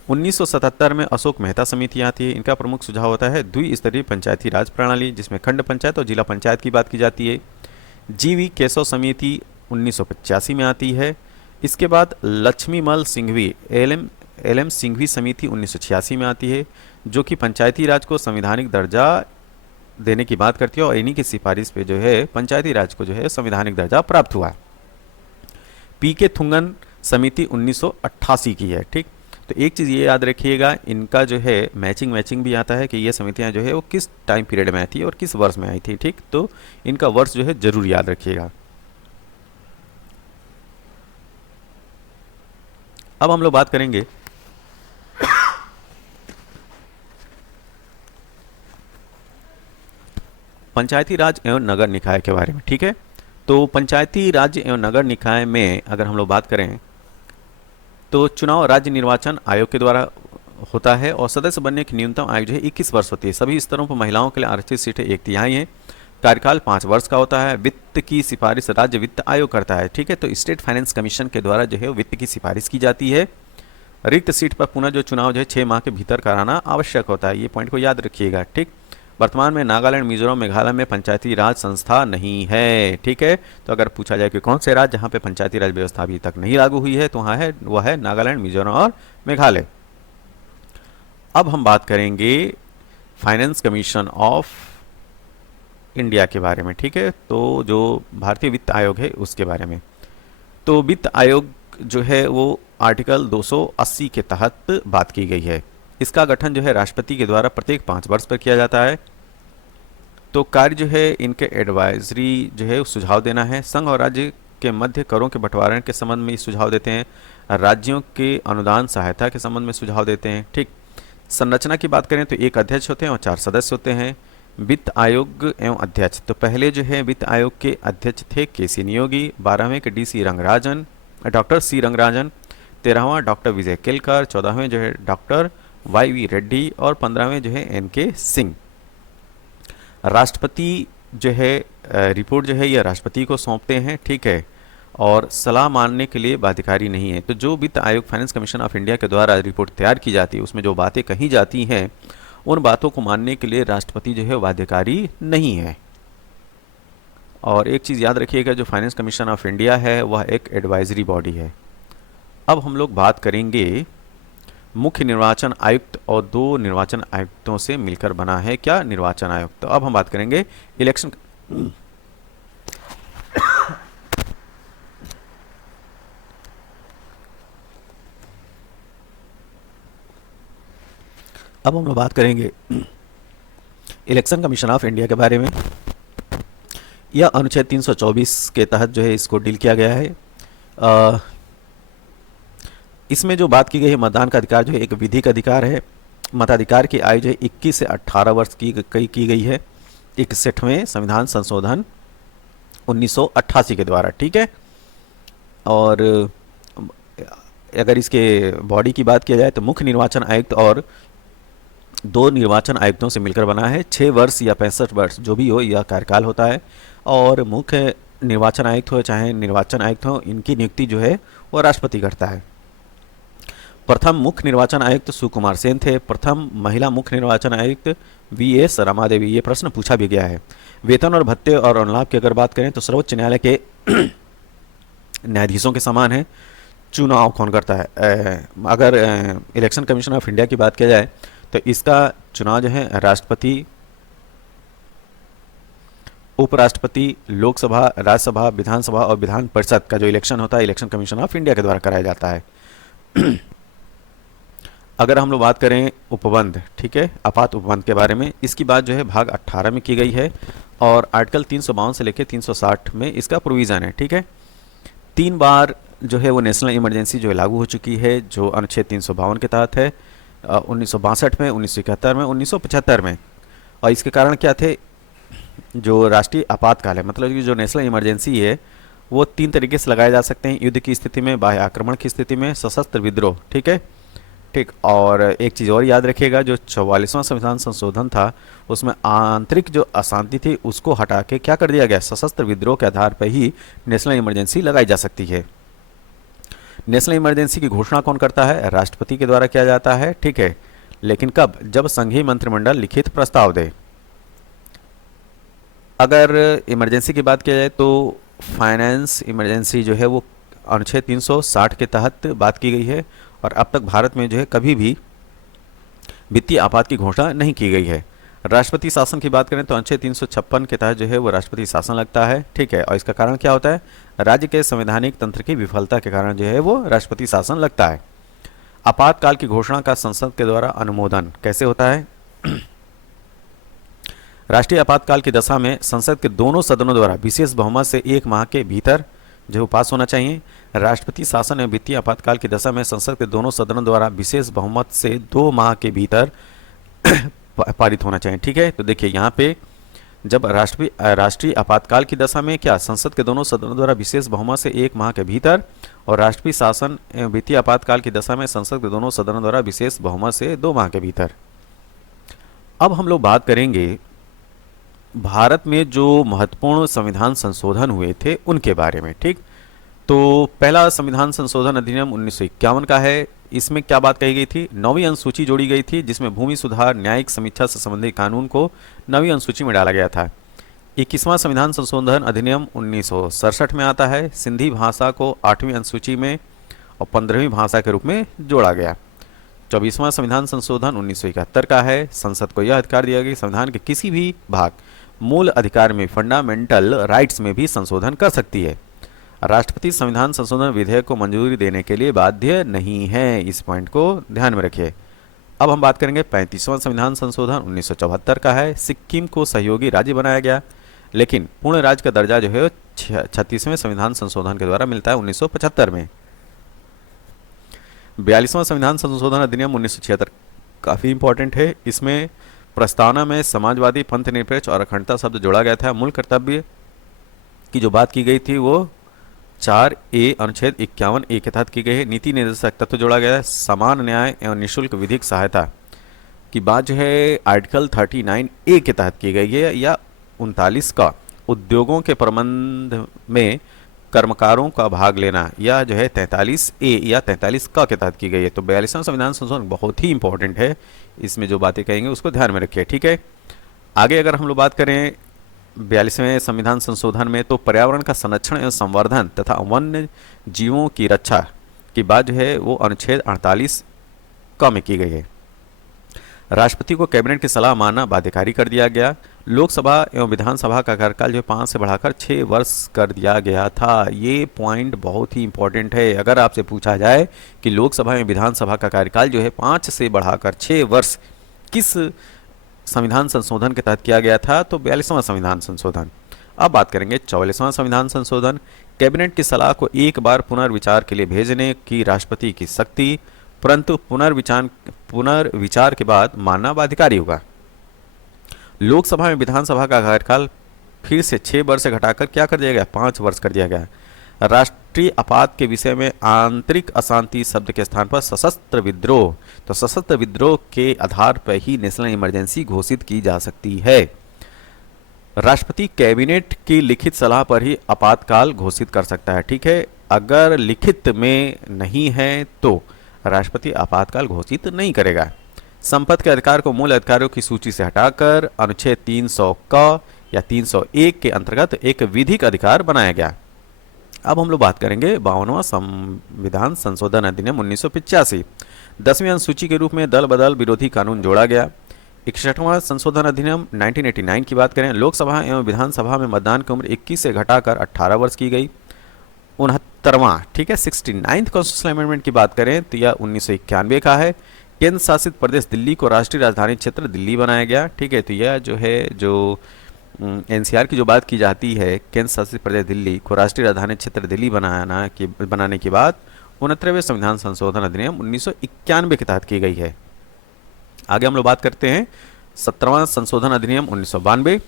1977 में अशोक मेहता समिति आती है। इनका प्रमुख सुझाव होता है द्विस्तरीय पंचायती राज प्रणाली, जिसमें खंड पंचायत और जिला पंचायत की बात की जाती है। जीवी केशव समिति 1985 में आती है। इसके बाद लक्ष्मीमल सिंघवी एल एम सिंघवी समिति 1986 में आती है, जो कि पंचायती राज को संवैधानिक दर्जा देने की बात करती है और इन्हीं की सिफारिश पे जो है पंचायती राज को जो है संवैधानिक दर्जा प्राप्त हुआ। पीके थुंगन समिति 1988 की है, ठीक। तो एक चीज़ ये याद रखिएगा, इनका जो है मैचिंग भी आता है कि ये समितियां जो है वो किस टाइम पीरियड में आई थी और किस वर्ष में आई थी, ठीक। तो इनका वर्ष जो है जरूर याद रखिएगा। अब हम लोग बात करेंगे पंचायती राज एवं नगर निकाय के बारे में, ठीक है। तो पंचायती राज्य एवं नगर निकाय में अगर हम लोग बात करें तो चुनाव राज्य निर्वाचन आयोग के द्वारा होता है और सदस्य बनने की न्यूनतम आयु जो है 21 वर्ष होती है। सभी स्तरों पर महिलाओं के लिए आरक्षित सीटें 1/3 हैं। कार्यकाल 5 वर्ष का होता है। वित्त की सिफारिश राज्य वित्त आयोग करता है, ठीक है। तो स्टेट फाइनेंस कमीशन के द्वारा जो है वित्त की सिफारिश की जाती है। रिक्त सीट पर पुनः जो चुनाव जो है 6 माह के भीतर कराना आवश्यक होता है। ये पॉइंट को याद रखिएगा, ठीक। वर्तमान में नागालैंड, मिजोरम, मेघालय में पंचायती राज संस्था नहीं है, ठीक है। तो अगर पूछा जाए कि कौन से राज्य जहाँ पे पंचायती राज व्यवस्था अभी तक नहीं लागू हुई है तो वहाँ है वह है नागालैंड, मिजोरम और मेघालय। अब हम बात करेंगे फाइनेंस कमीशन ऑफ इंडिया के बारे में, ठीक है, तो जो भारतीय वित्त आयोग है उसके बारे में। तो वित्त आयोग जो है वो आर्टिकल 280 के तहत बात की गई है। इसका गठन जो है राष्ट्रपति के द्वारा प्रत्येक 5 वर्ष पर किया जाता है। तो कार्य जो है इनके एडवाइजरी जो है सुझाव देना है। संघ और राज्य के मध्य करों के बंटवारे के संबंध में सुझाव देते हैं। राज्यों के अनुदान सहायता के संबंध में सुझाव देते हैं। ठीक, संरचना की बात करें तो एक अध्यक्ष होते हैं और 4 सदस्य होते हैं। वित्त आयोग एवं अध्यक्ष, तो पहले जो है वित्त आयोग के अध्यक्ष थे केसी नियोगी, 12वें के डॉक्टर सी रंगराजन, 13वां डॉक्टर विजय केलकर, 14वें जो है डॉक्टर वाई रेड्डी और 15वें जो है एन के सिंह। राष्ट्रपति जो है रिपोर्ट जो है यह राष्ट्रपति को सौंपते हैं, ठीक है, और सलाह मानने के लिए बाध्यकारी नहीं है। तो जो वित्त आयोग फाइनेंस कमीशन ऑफ इंडिया के द्वारा रिपोर्ट तैयार की जाती है उसमें जो बातें कही जाती हैं उन बातों को मानने के लिए राष्ट्रपति जो है बाध्यकारी नहीं है। और एक चीज़ याद रखिएगा, जो फाइनेंस कमीशन ऑफ इंडिया है वह एक एडवाइजरी बॉडी है। अब हम लोग बात करेंगे मुख्य निर्वाचन आयुक्त और 2 निर्वाचन आयुक्तों से मिलकर बना है क्या निर्वाचन आयोग। तो अब हम बात करेंगे इलेक्शन अब हम लोग बात करेंगे इलेक्शन कमीशन ऑफ इंडिया के बारे में। यह अनुच्छेद 324 के तहत जो है इसको डील किया गया है। इसमें जो बात की गई है मतदान का अधिकार जो है एक विधिक अधिकार है। मताधिकार की आयु जो है 21 से 18 वर्ष की गई है 61वें संविधान संशोधन 1988 के द्वारा, ठीक है। और अगर इसके बॉडी की बात किया जाए तो मुख्य निर्वाचन आयुक्त और 2 निर्वाचन आयुक्तों से मिलकर बना है। 6 वर्ष या 65 वर्ष जो भी हो यह कार्यकाल होता है। और मुख्य निर्वाचन आयुक्त हो चाहे निर्वाचन आयुक्त हो, इनकी नियुक्ति जो है वो राष्ट्रपति करता है। प्रथम मुख्य निर्वाचन आयुक्त सुकुमार सेन थे। प्रथम महिला मुख्य निर्वाचन आयुक्त वी.एस. रमादेवी। ये प्रश्न पूछा भी गया है। वेतन और भत्ते और अनुलाभ की अगर बात करें तो सर्वोच्च न्यायालय के न्यायाधीशों के समान है। चुनाव कौन करता है? अगर इलेक्शन कमीशन ऑफ इंडिया की बात किया जाए तो इसका चुनाव जो है राष्ट्रपति, उपराष्ट्रपति, लोकसभा, राज्यसभा, विधानसभा और विधान परिषद का जो इलेक्शन होता है इलेक्शन कमीशन ऑफ इंडिया के द्वारा कराया जाता है। अगर हम लोग बात करें उपबंध, ठीक है, आपात उपबंध के बारे में, इसकी बात जो है भाग 18 में की गई है और आर्टिकल 352 से लेकर 360 में इसका प्रोविज़न है, ठीक है। 3 बार जो है वो नेशनल इमरजेंसी जो है लागू हो चुकी है, जो अनुच्छेद 352 के तहत है, 1962 में, 1971 में, 1975 में। और इसके कारण क्या थे? जो राष्ट्रीय आपातकाल है, मतलब कि जो नेशनल इमरजेंसी है वो 3 तरीके से लगाए जा सकते हैं। युद्ध की स्थिति में, बाह्य आक्रमण की स्थिति में, सशस्त्र विद्रोह, ठीक है, ठीक। और एक चीज़ और याद रखिएगा, जो 44वां संविधान संशोधन था उसमें आंतरिक जो अशांति थी उसको हटा के क्या कर दिया गया, सशस्त्र विद्रोह के आधार पर ही नेशनल इमरजेंसी लगाई जा सकती है। नेशनल इमरजेंसी की घोषणा कौन करता है? राष्ट्रपति के द्वारा किया जाता है, ठीक है। लेकिन कब? जब संघीय मंत्रिमंडल लिखित प्रस्ताव दे। अगर इमरजेंसी की बात किया जाए तो फाइनेंस इमरजेंसी जो है वो अनुच्छेद 360 के तहत बात की गई है और अब तक भारत में जो है कभी भी वित्तीय आपात की घोषणा नहीं की गई है। राष्ट्रपति शासन की बात करें तो अनुच्छेद 356 के तहत जो है वो राष्ट्रपति शासन लगता है, ठीक है। और इसका कारण क्या होता है? राज्य के संवैधानिक तंत्र की विफलता के कारण जो है वो राष्ट्रपति शासन लगता है। आपातकाल की घोषणा का संसद के द्वारा अनुमोदन कैसे होता है? राष्ट्रीय आपातकाल की दशा में संसद के दोनों सदनों द्वारा विशेष बहुमत से 1 माह के भीतर जो पास होना चाहिए। राष्ट्रपति शासन एवं वित्तीय आपातकाल की दशा में संसद के दोनों सदनों द्वारा विशेष बहुमत से 2 माह के भीतर पारित होना चाहिए, ठीक है। तो देखिए यहाँ पे जब राष्ट्रीय आपातकाल की दशा में क्या संसद के दोनों सदनों द्वारा विशेष बहुमत से 1 माह के भीतर, और राष्ट्रीय शासन एवं वित्तीय आपातकाल की दशा में संसद के दोनों सदनों द्वारा विशेष बहुमत से 2 माह के भीतर। अब हम लोग बात करेंगे भारत में जो महत्वपूर्ण संविधान संशोधन हुए थे उनके बारे में, ठीक। तो पहला संविधान संशोधन अधिनियम 1951 का है। इसमें क्या बात कही गई थी? 9वीं अनुसूची जोड़ी गई थी जिसमें भूमि सुधार, न्यायिक समीक्षा से संबंधित कानून को 9वीं अनुसूची में डाला गया था। 21वां संविधान संशोधन अधिनियम 1967 में आता है। सिंधी भाषा को 8वीं अनुसूची में और 15वीं भाषा के रूप में जोड़ा गया। 24वां संविधान संशोधन 1971 का है। संसद को यह अधिकार दिया गया कि संविधान के किसी भी भाग मूल अधिकार में फंडामेंटल राइट्स में भी संशोधन कर सकती है। राष्ट्रपति संविधान संशोधन विधेयक को मंजूरी देने के लिए बाध्य नहीं है, इस पॉइंट को ध्यान में रखिए। अब हम बात करेंगे 35वां संविधान संशोधन 1974 का है। सिक्किम को सहयोगी राज्य बनाया गया, लेकिन पूर्ण राज्य का दर्जा जो है 36वें संविधान संशोधन के द्वारा मिलता है 1975 में। 42वां संविधान संशोधन अधिनियम 1976 काफ़ी इंपॉर्टेंट है। इसमें प्रस्तावना में समाजवादी, पंथ निरपेक्ष और अखंडता शब्द जोड़ा गया था। मूल कर्तव्य की जो बात की गई थी वो 4A अनुच्छेद 51A के तहत की गई है। नीति निर्देशक तत्व जोड़ा गया है। समान न्याय एवं निःशुल्क विधिक सहायता की बात जो है आर्टिकल 39A के तहत की गई है, या 39 का उद्योगों के प्रबंध में कर्मकारों का भाग लेना, या जो है 43A या 43 का के तहत की गई है। तो 42वां संविधान संशोधन बहुत ही इंपॉर्टेंट है, इसमें जो बातें कहेंगे उसको ध्यान में रखिए, ठीक है। आगे अगर हम लोग बात करें 42वें संविधान संशोधन में, तो पर्यावरण का संरक्षण एवं संवर्धन तथा वन्य जीवों की रक्षा की बात जो है वो अनुच्छेद 48 क में की गई है। राष्ट्रपति को कैबिनेट की सलाह मानना बाध्यकारी कर दिया गया। लोकसभा एवं विधानसभा का कार्यकाल जो 5 से बढ़ाकर 6 वर्ष कर दिया गया था। ये पॉइंट बहुत ही इंपॉर्टेंट है। अगर आपसे पूछा जाए कि लोकसभा एवं विधानसभा का कार्यकाल जो है 5 से बढ़ाकर 6 वर्ष किस संविधान संशोधन के तहत किया गया था, तो 42वां संविधान संशोधन। अब बात करेंगे 44वां संविधान संशोधन। कैबिनेट की सलाह को एक बार पुनर्विचार के लिए भेजने की राष्ट्रपति की शक्ति, परंतु पुनर्विचार के बाद मानना बाध्यकारी होगा। लोकसभा में विधानसभा का कार्यकाल फिर से 6 वर्ष से घटाकर क्या कर दिया गया, 5 वर्ष कर दिया गया। राष्ट्रीय आपात के विषय में आंतरिक अशांति शब्द के स्थान पर सशस्त्र विद्रोह, तो सशस्त्र विद्रोह के आधार पर ही नेशनल इमरजेंसी घोषित की जा सकती है। राष्ट्रपति कैबिनेट की लिखित सलाह पर ही आपातकाल घोषित कर सकता है, ठीक है। अगर लिखित में नहीं है तो राष्ट्रपति आपातकाल घोषित नहीं करेगा। संपत्ति के अधिकार को मूल अधिकारों की सूची से हटाकर अनुच्छेद 300 क या 301 के अंतर्गत एक विधिक अधिकार बनाया गया। अब हम लोग बात करेंगे 52वां संविधान संशोधन अधिनियम 1985। 10वीं अनुसूची के रूप में दल बदल विरोधी कानून जोड़ा गया। 61वां संशोधन अधिनियम 1989 की बात करें, लोकसभा एवं विधानसभा में मतदान की उम्र 21 से घटाकर 18 वर्ष की गई। 69वां, ठीक है, 69th कॉन्स्टिट्यूशनल अमेंडमेंट की बात करें तो यह 1991 का है। केंद्र शासित प्रदेश दिल्ली को राष्ट्रीय राजधानी क्षेत्र दिल्ली बनाया गया, ठीक है। तो यह जो है जो एनसीआर की जो बात की जाती है, केंद्र शासित प्रदेश दिल्ली को राष्ट्रीय राजधानी क्षेत्र दिल्ली बनाने की बात 69वें संविधान संशोधन अधिनियम 1991 के तहत की गई है। आगे हम लोग बात करते हैं 17वां संशोधन अधिनियम 1992।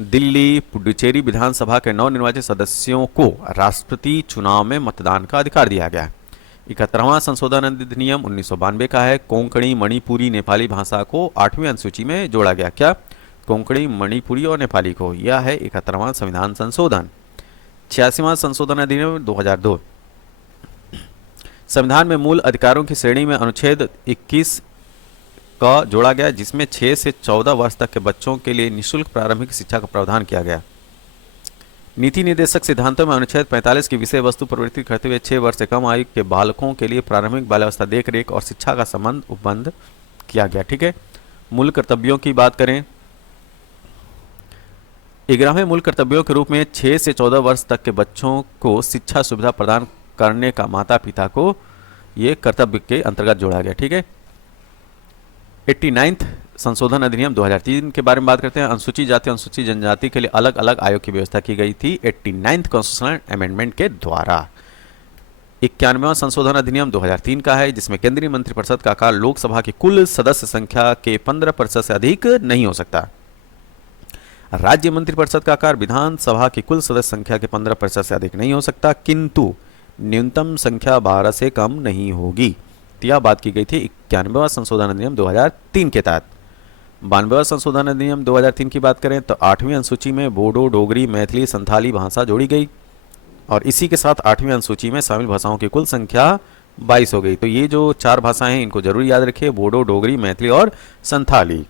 दिल्ली पुडुचेरी विधानसभा के नवनिर्वाचित सदस्यों को राष्ट्रपति चुनाव में मतदान का अधिकार दिया गया। 71वां संशोधन अधिनियम 1992 का है। कोंकणी, मणिपुरी, नेपाली भाषा को 8वीं अनुसूची में जोड़ा गया। क्या? कोंकणी, मणिपुरी और नेपाली को। यह है 71वां संविधान संशोधन। 86वां संशोधन अधिनियम 2002। संविधान में मूल अधिकारों की श्रेणी में अनुच्छेद 21 का जोड़ा गया, जिसमें 6 से 14 वर्ष तक के बच्चों के लिए निःशुल्क प्रारंभिक शिक्षा का प्रावधान किया गया। नीति निर्देशक सिद्धांतों में अनुच्छेद 45 की विषय वस्तु प्रवृत्ति करते हुए 6 वर्ष से कम आयु के बालकों के लिए प्रारंभिक बाल्यावस्था देखरेख और शिक्षा का संबंध उपबंध किया गया, ठीक है। मूल कर्तव्यों की बात करें, 11वें मूल कर्तव्यों के रूप में 6 से 14 वर्ष तक के बच्चों को शिक्षा सुविधा प्रदान करने का माता पिता को ये कर्तव्य के अंतर्गत जोड़ा गया, ठीक है। 89th संशोधन अधिनियम 2003 के बारे में बात करते हैं। अनुसूचित जाति, अनुसूचित जनजाति के लिए अलग अलग आयोग की व्यवस्था की गई थी 89th कॉन्स्टिट्यूशनल अमेंडमेंट के द्वारा। 91वां संशोधन अधिनियम 2003 का है, जिसमें केंद्रीय मंत्रिपरिषद का आकार लोकसभा की कुल सदस्य संख्या के 15% से अधिक नहीं हो सकता। राज्य मंत्रिपरिषद का आकार विधानसभा की कुल सदस्य संख्या के 15% से अधिक नहीं हो सकता, किंतु न्यूनतम संख्या 12 से कम नहीं होगी। तो यह बात की गई थी 91वां संशोधन अधिनियम 2003 के तहत। 92वां संशोधन अधिनियम 2003 की बात करें तो 8वीं अनुसूची में बोडो, डोगरी, मैथिली, संथाली भाषा जोड़ी गई और इसी के साथ 8वीं अनुसूची में शामिल भाषाओं की कुल संख्या 22 हो गई। तो ये जो 4 भाषाएं हैं इनको जरूर याद रखिए, बोडो, डोगरी, मैथिली और संथाली।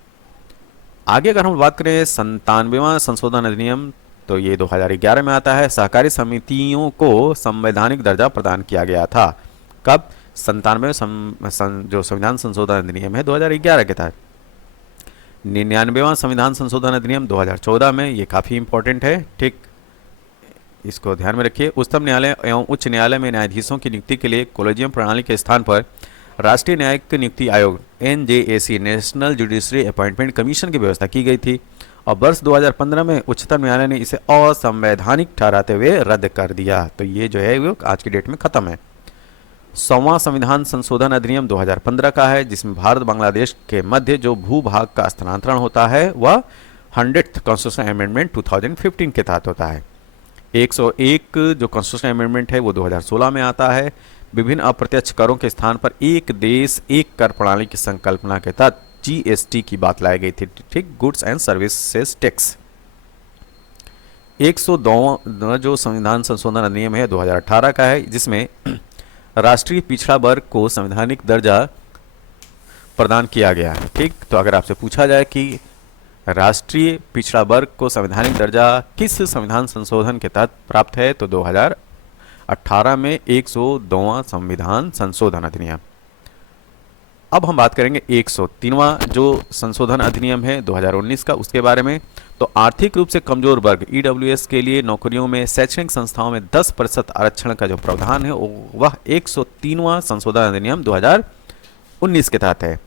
आगे अगर हम बात करें 97वां संशोधन अधिनियम, तो ये 2011 में आता है। सहकारी समितियों को संवैधानिक दर्जा प्रदान किया गया था। कब? 97वें जो संविधान संशोधन अधिनियम है 2011 के तहत। 99वां संविधान संशोधन अधिनियम 2014 में, ये काफ़ी इंपॉर्टेंट है, ठीक, इसको ध्यान में रखिए। उच्चतम न्यायालय एवं उच्च न्यायालय में न्यायाधीशों की नियुक्ति के लिए कोलेजियम प्रणाली के स्थान पर राष्ट्रीय न्यायिक नियुक्ति आयोग NJAC national judiciary appointment commission की व्यवस्था की गई थी और वर्ष 2015 में उच्चतम न्यायालय ने इसे असंवैधानिक ठहराते हुए रद्द कर दिया। तो ये जो है वो आज की डेट में खत्म है। 100वां संविधान संशोधन अधिनियम 2015 का है, जिसमें भारत बांग्लादेश के मध्य जो भूभाग का स्थानांतरण होता है वह 100th कॉन्स्टिट्यूशनल अमेंडमेंट 2015 के तहत होता है। 101 जो कॉन्स्टिट्यूशनल अमेंडमेंट है वो 2016 में आता है। विभिन्न अप्रत्यक्ष करों के स्थान पर एक देश एक कर प्रणाली की संकल्पना के तहत GST की बात लाई गई थी, ठीक, गुड्स एंड सर्विसेज टैक्स। 102वां जो संविधान संशोधन अधिनियम है 2018 का है, जिसमें राष्ट्रीय पिछड़ा वर्ग को संवैधानिक दर्जा प्रदान किया गया है, ठीक। तो अगर आपसे पूछा जाए कि राष्ट्रीय पिछड़ा वर्ग को संवैधानिक दर्जा किस संविधान संशोधन के तहत प्राप्त है, तो 2018 में 102वां संविधान संशोधन अधिनियम। अब हम बात करेंगे 103वां जो संशोधन अधिनियम है 2019 का, उसके बारे में। तो आर्थिक रूप से कमजोर वर्ग EWS के लिए नौकरियों में शैक्षणिक संस्थाओं में 10% आरक्षण का जो प्रावधान है वह 103वां संशोधन अधिनियम 2019 के तहत है।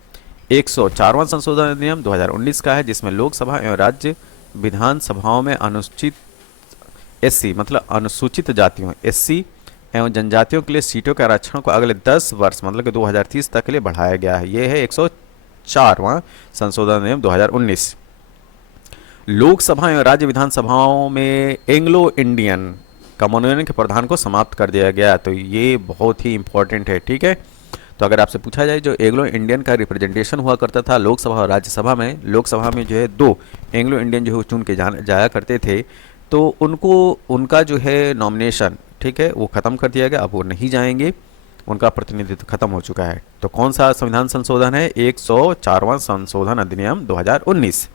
104वां संशोधन अधिनियम 2019 का है, जिसमें लोकसभा एवं राज्य विधानसभाओं में अनुसूचित SC मतलब अनुसूचित जातियों SC एवं जनजातियों के लिए सीटों के आरक्षण को अगले 10 वर्ष मतलब कि 2030 तक के लिए बढ़ाया गया है। यह है 104वां संशोधन अधिनियम 2019। लोकसभा एवं राज्य विधानसभाओं में एंग्लो इंडियन का मनोनयन के प्रावधान को समाप्त कर दिया गया। तो ये बहुत ही इंपॉर्टेंट है, ठीक है। तो अगर आपसे पूछा जाए जो एंग्लो इंडियन का रिप्रेजेंटेशन हुआ करता था लोकसभा और राज्यसभा में, लोकसभा में जो है 2 एंग्लो इंडियन जो चुन के जाया करते थे, तो उनका जो है नॉमिनेशन, ठीक है, वो ख़त्म कर दिया गया, अब वो नहीं जाएंगे, उनका प्रतिनिधित्व खत्म हो चुका है। तो कौन सा संविधान संशोधन है? 104वां संशोधन अधिनियम 2019।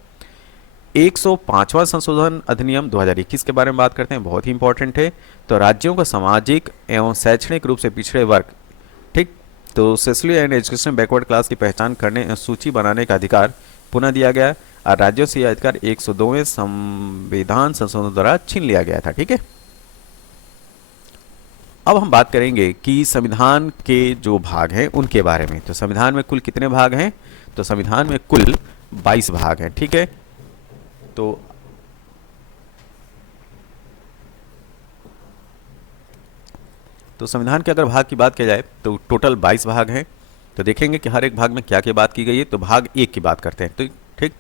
105वां संशोधन अधिनियम 2021 के बारे में बात करते हैं, बहुत ही इंपॉर्टेंट है। तो राज्यों को सामाजिक एवं शैक्षणिक रूप से पिछड़े वर्ग, ठीक, तो socially and education backward class की पहचान करने सूची बनाने का अधिकार पुनः दिया गया और राज्यों से यह अधिकार 102वें संविधान संशोधन द्वारा छीन लिया गया था, ठीक है। अब हम बात करेंगे कि संविधान के जो भाग हैं उनके बारे में। तो संविधान में कुल कितने भाग हैं? तो संविधान में कुल 22 भाग हैं, ठीक है। तो संविधान के अगर भाग की बात की जाए तो टोटल 22 भाग हैं। तो देखेंगे कि हर एक भाग में क्या क्या बात की गई है। तो भाग 1 की बात करते हैं, तो ठीक,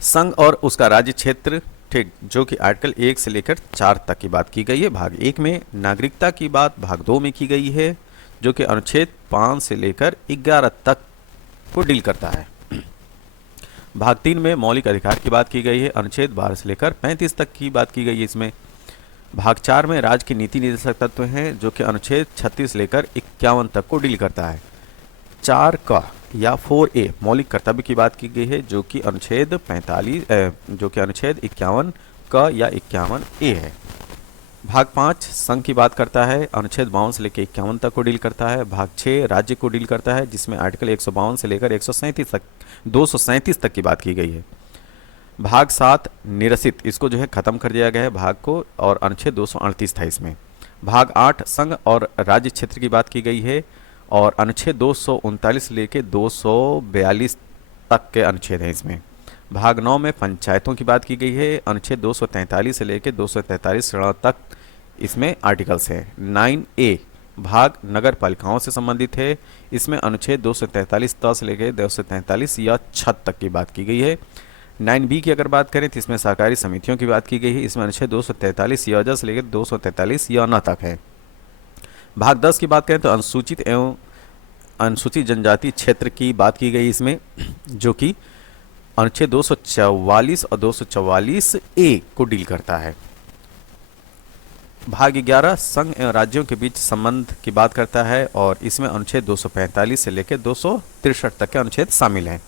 संघ और उसका राज्य क्षेत्र, ठीक, जो कि आर्टिकल 1 से लेकर 4 तक की बात की गई है भाग 1 में। नागरिकता की बात भाग 2 में की गई है, जो कि अनुच्छेद 5 से लेकर 11 तक को डील करता है। भाग 3 में मौलिक अधिकार की बात की गई है, अनुच्छेद 12 से लेकर 35 तक की बात की गई है इसमें। भाग 4 में राज्य के नीति निर्देशक तत्व हैं, जो कि अनुच्छेद 36 से लेकर 51 तक को डील करता है। 4 का या 4A मौलिक कर्तव्य की बात की गई है, जो कि अनुच्छेद 51 का या 51A है। भाग 5 संघ की बात करता है, अनुच्छेद 52 से लेकर 51 तक को डील करता है। भाग 6 राज्य को डील करता है, जिसमें आर्टिकल 152 से लेकर 237 तक की बात की गई है। भाग 7 निरसित, इसको जो है खत्म कर दिया गया है भाग को, और अनुच्छेद 238 था इसमें। भाग 8 संघ और राज्य क्षेत्र की बात की गई है, और अनुच्छेद 239 से लेकर 242 तक के अनुच्छेद हैं इसमें। भाग 9 में पंचायतों की बात की गई है, अनुच्छेद 243 से लेकर 243 तक इसमें आर्टिकल्स हैं। 9A भाग नगर पालिकाओं से संबंधित है, इसमें अनुच्छेद 243 से लेकर 243 या 6 तक की बात की गई है। 9B की अगर बात करें तो इसमें सहकारी समितियों की बात की गई है, इसमें अनुच्छेद 243 या से लेकर 243 या न तक है। भाग 10 की बात करें तो अनुसूचित एवं अनुसूचित जनजाति क्षेत्र की बात की गई इसमें, जो कि अनुच्छेद 244 और 244A को डील करता है। भाग 11 संघ एवं राज्यों के बीच संबंध की बात करता है, और इसमें अनुच्छेद 245 से लेकर 263 तक के अनुच्छेद शामिल हैं।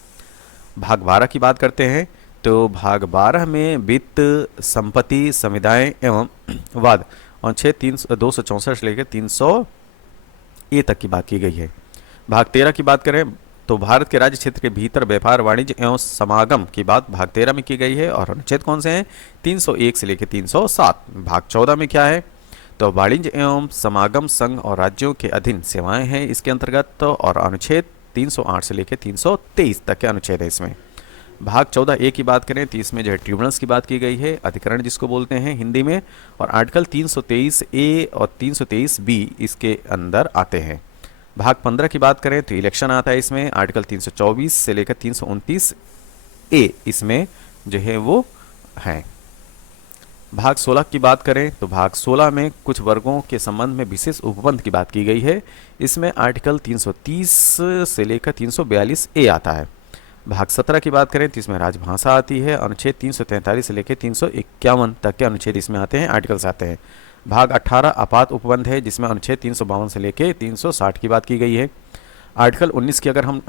भाग 12 की बात करते हैं, तो भाग 12 में वित्त, संपत्ति, संविदाएं एवं वाद, अनुच्छेद 264 से लेकर 300A तक की बात की गई है। भाग 13 की बात करें तो भारत के राज्य क्षेत्र के भीतर व्यापार वाणिज्य एवं समागम की बात भाग 13 में की गई है। और अनुच्छेद कौन से हैं? 301 से लेकर 307। भाग 14 में क्या है? तो वाणिज्य एवं समागम संघ और राज्यों के अधीन सेवाएं हैं इसके अंतर्गत। और अनुच्छेद 308 से लेकर 323 तक के अनुच्छेद है इसमें। भाग 14A की बात करें तो इसमें जो है ट्रिब्यूनल्स की बात की गई है, अधिकरण जिसको बोलते हैं हिंदी में। और आर्टिकल 323A और 323B इसके अंदर आते हैं। भाग 15 की बात करें तो इलेक्शन आता है इसमें। आर्टिकल 324 से लेकर 329A इसमें जो है वो है। भाग 16 की बात करें तो भाग 16 में कुछ वर्गों के संबंध में विशेष उपबंध की बात की गई है। इसमें आर्टिकल 330 से लेकर 342A आता है। भाग 17 की बात करें तो इसमें राजभाषा आती है। अनुच्छेद 343 से लेकर 351 तक के अनुच्छेद इसमें आते हैं, आर्टिकल्स आते हैं। भाग 18 आपात उपबंध है जिसमें अनुच्छेद 352 से लेकर 360 की बात की गई है। आर्टिकल 19 की अगर हम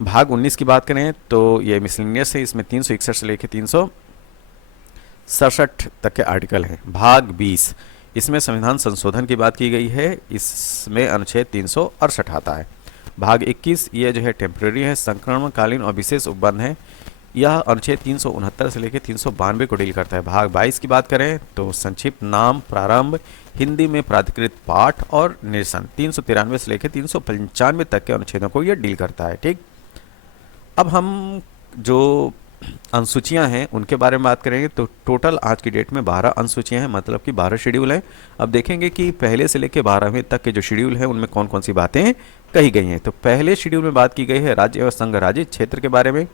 भाग 19 की बात करें तो ये मिसलेनियस है, इसमें 361 से लेकर 367 तक के आर्टिकल हैं। भाग 20 इसमें संविधान संशोधन की बात की गई है, इसमें अनुच्छेद 368 आता है। भाग 21 ये जो है टेम्परेरी है, संक्रमणकालीन और विशेष उपबंध है। यह अनुच्छेद 369 से लेकर 392 को डील करता है। भाग 22 की बात करें तो संक्षिप्त नाम, प्रारंभ, हिंदी में प्राधिकृत पाठ और निरसन 393 से लेकर 395 तक के अनुच्छेदों को यह डील करता है। ठीक, अब हम जो अनुसूचियां हैं उनके बारे में बात करेंगे तो टोटल आज की डेट में 12 अनुसूचियां हैं, मतलब कि 12 शेड्यूल हैं। अब देखेंगे कि पहले से लेकर 12वें तक के जो शेड्यूल हैं उनमें कौन कौन सी बातें कही गई हैं। तो पहले शेड्यूल में बात की गई है राज्य एवं संघ राज्य क्षेत्र के बारे में।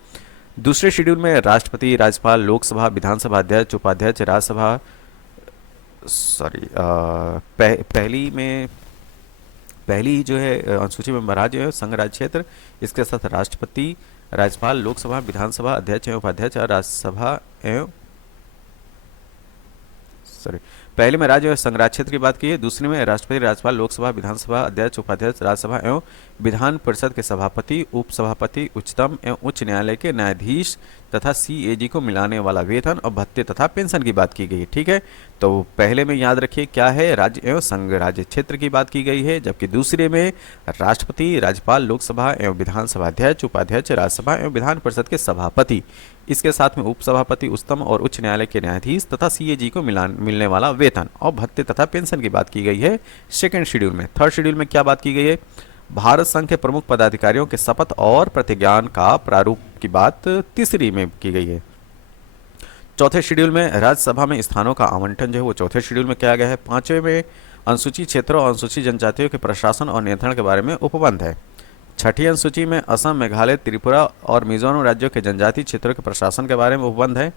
दूसरे शेड्यूल में राष्ट्रपति, राज्यपाल, लोकसभा, विधानसभा अध्यक्ष, उपाध्यक्ष, राज्यसभा पहली जो है अनुसूची में राज्य एवं संघ राज्य क्षेत्र, इसके साथ राष्ट्रपति, राज्यपाल, लोकसभा, विधानसभा अध्यक्ष एवं उपाध्यक्ष और राज्यसभा एवं पहले में राज्य एवं संघ राज्य क्षेत्र की बात की है। दूसरे में राष्ट्रपति, राज्यपाल, लोकसभा, विधानसभा अध्यक्ष, उपाध्यक्ष, राज्यसभा एवं विधान परिषद के सभापति, उपसभापति, उच्चतम एवं उच्च न्यायालय के न्यायाधीश तथा CAG को मिलाने वाला वेतन और भत्ते तथा पेंशन की बात की गई है। ठीक है, तो पहले में याद रखिए क्या है, राज्य एवं संघ राज्य क्षेत्र की बात की गई है, जबकि दूसरे में राष्ट्रपति, राज्यपाल, लोकसभा एवं विधानसभा अध्यक्ष, उपाध्यक्ष, राज्यसभा एवं विधान परिषद के सभापति, इसके साथ में उपसभापति, उच्चतम और उच्च न्यायालय के न्यायाधीश तथा CAG को मिलने वाला वेतन और भत्ते तथा पेंशन की बात की गई है सेकेंड शेड्यूल में। थर्ड शेड्यूल में क्या बात की गई है, भारत संघ के प्रमुख पदाधिकारियों के शपथ और प्रतिज्ञान का प्रारूप की बात तीसरी में की गई है। चौथे शेड्यूल में राज्यसभा में स्थानों का आवंटन जो है वो चौथे शेड्यूल में किया गया है। पांचवें में अनुसूचित क्षेत्रों और अनुसूचित जनजातियों के प्रशासन और नियंत्रण के बारे में उपबंध है। छठी अनुसूची में असम, मेघालय, त्रिपुरा और मिजोरम राज्यों के जनजातीय क्षेत्रों के प्रशासन के बारे में उपबंध है।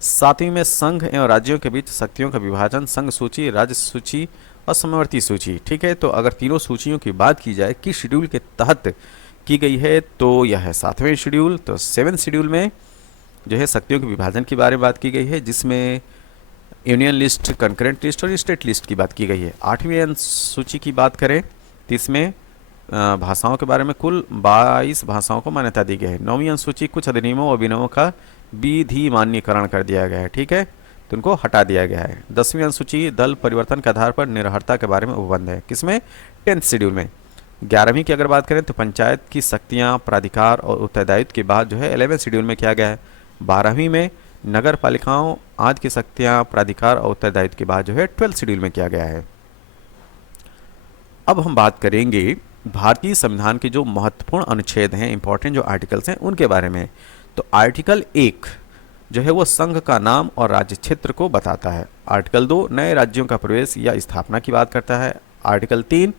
सातवीं में संघ एवं राज्यों के बीच शक्तियों का विभाजन, संघ सूची, राज्य सूची और समवर्ती सूची। ठीक है, तो अगर तीनों सूचियों की बात की जाए कि शेड्यूल के तहत की गई है तो यह है 7वें शेड्यूल। तो 7वें शेड्यूल में जो है शक्तियों के विभाजन के बारे में बात की गई है, जिसमें यूनियन लिस्ट, कंकरेंट लिस्ट और स्टेट लिस्ट की बात की गई है। 8वीं अनुसूची की बात करें तो इसमें भाषाओं के बारे में कुल 22 भाषाओं को मान्यता दी गई है। 9वीं अनुसूची कुछ अधिनियमों और विनियमों का विधिमान्यकरण कर दिया गया है। ठीक है, तो उनको हटा दिया गया है। 10वीं अनुसूची दल परिवर्तन के आधार पर निरहरता के बारे में उपबंध है, किसमें, 10th शेड्यूल में। 11वीं की अगर बात करें तो पंचायत की शक्तियां, प्राधिकार और उत्तरदायित्व की बात जो है 11वें शेड्यूल में किया गया है। 12वीं में नगर पालिकाओं आदि की शक्तियां, प्राधिकार और उत्तरदायित्व की बात जो है 12th शेड्यूल में किया गया है। अब हम बात करेंगे भारतीय संविधान के जो महत्वपूर्ण अनुच्छेद हैं, इंपॉर्टेंट जो आर्टिकल्स हैं उनके बारे में। तो आर्टिकल 1 जो है वो संघ का नाम और राज्य क्षेत्र को बताता है। आर्टिकल 2 नए राज्यों का प्रवेश या स्थापना की बात करता है। आर्टिकल 3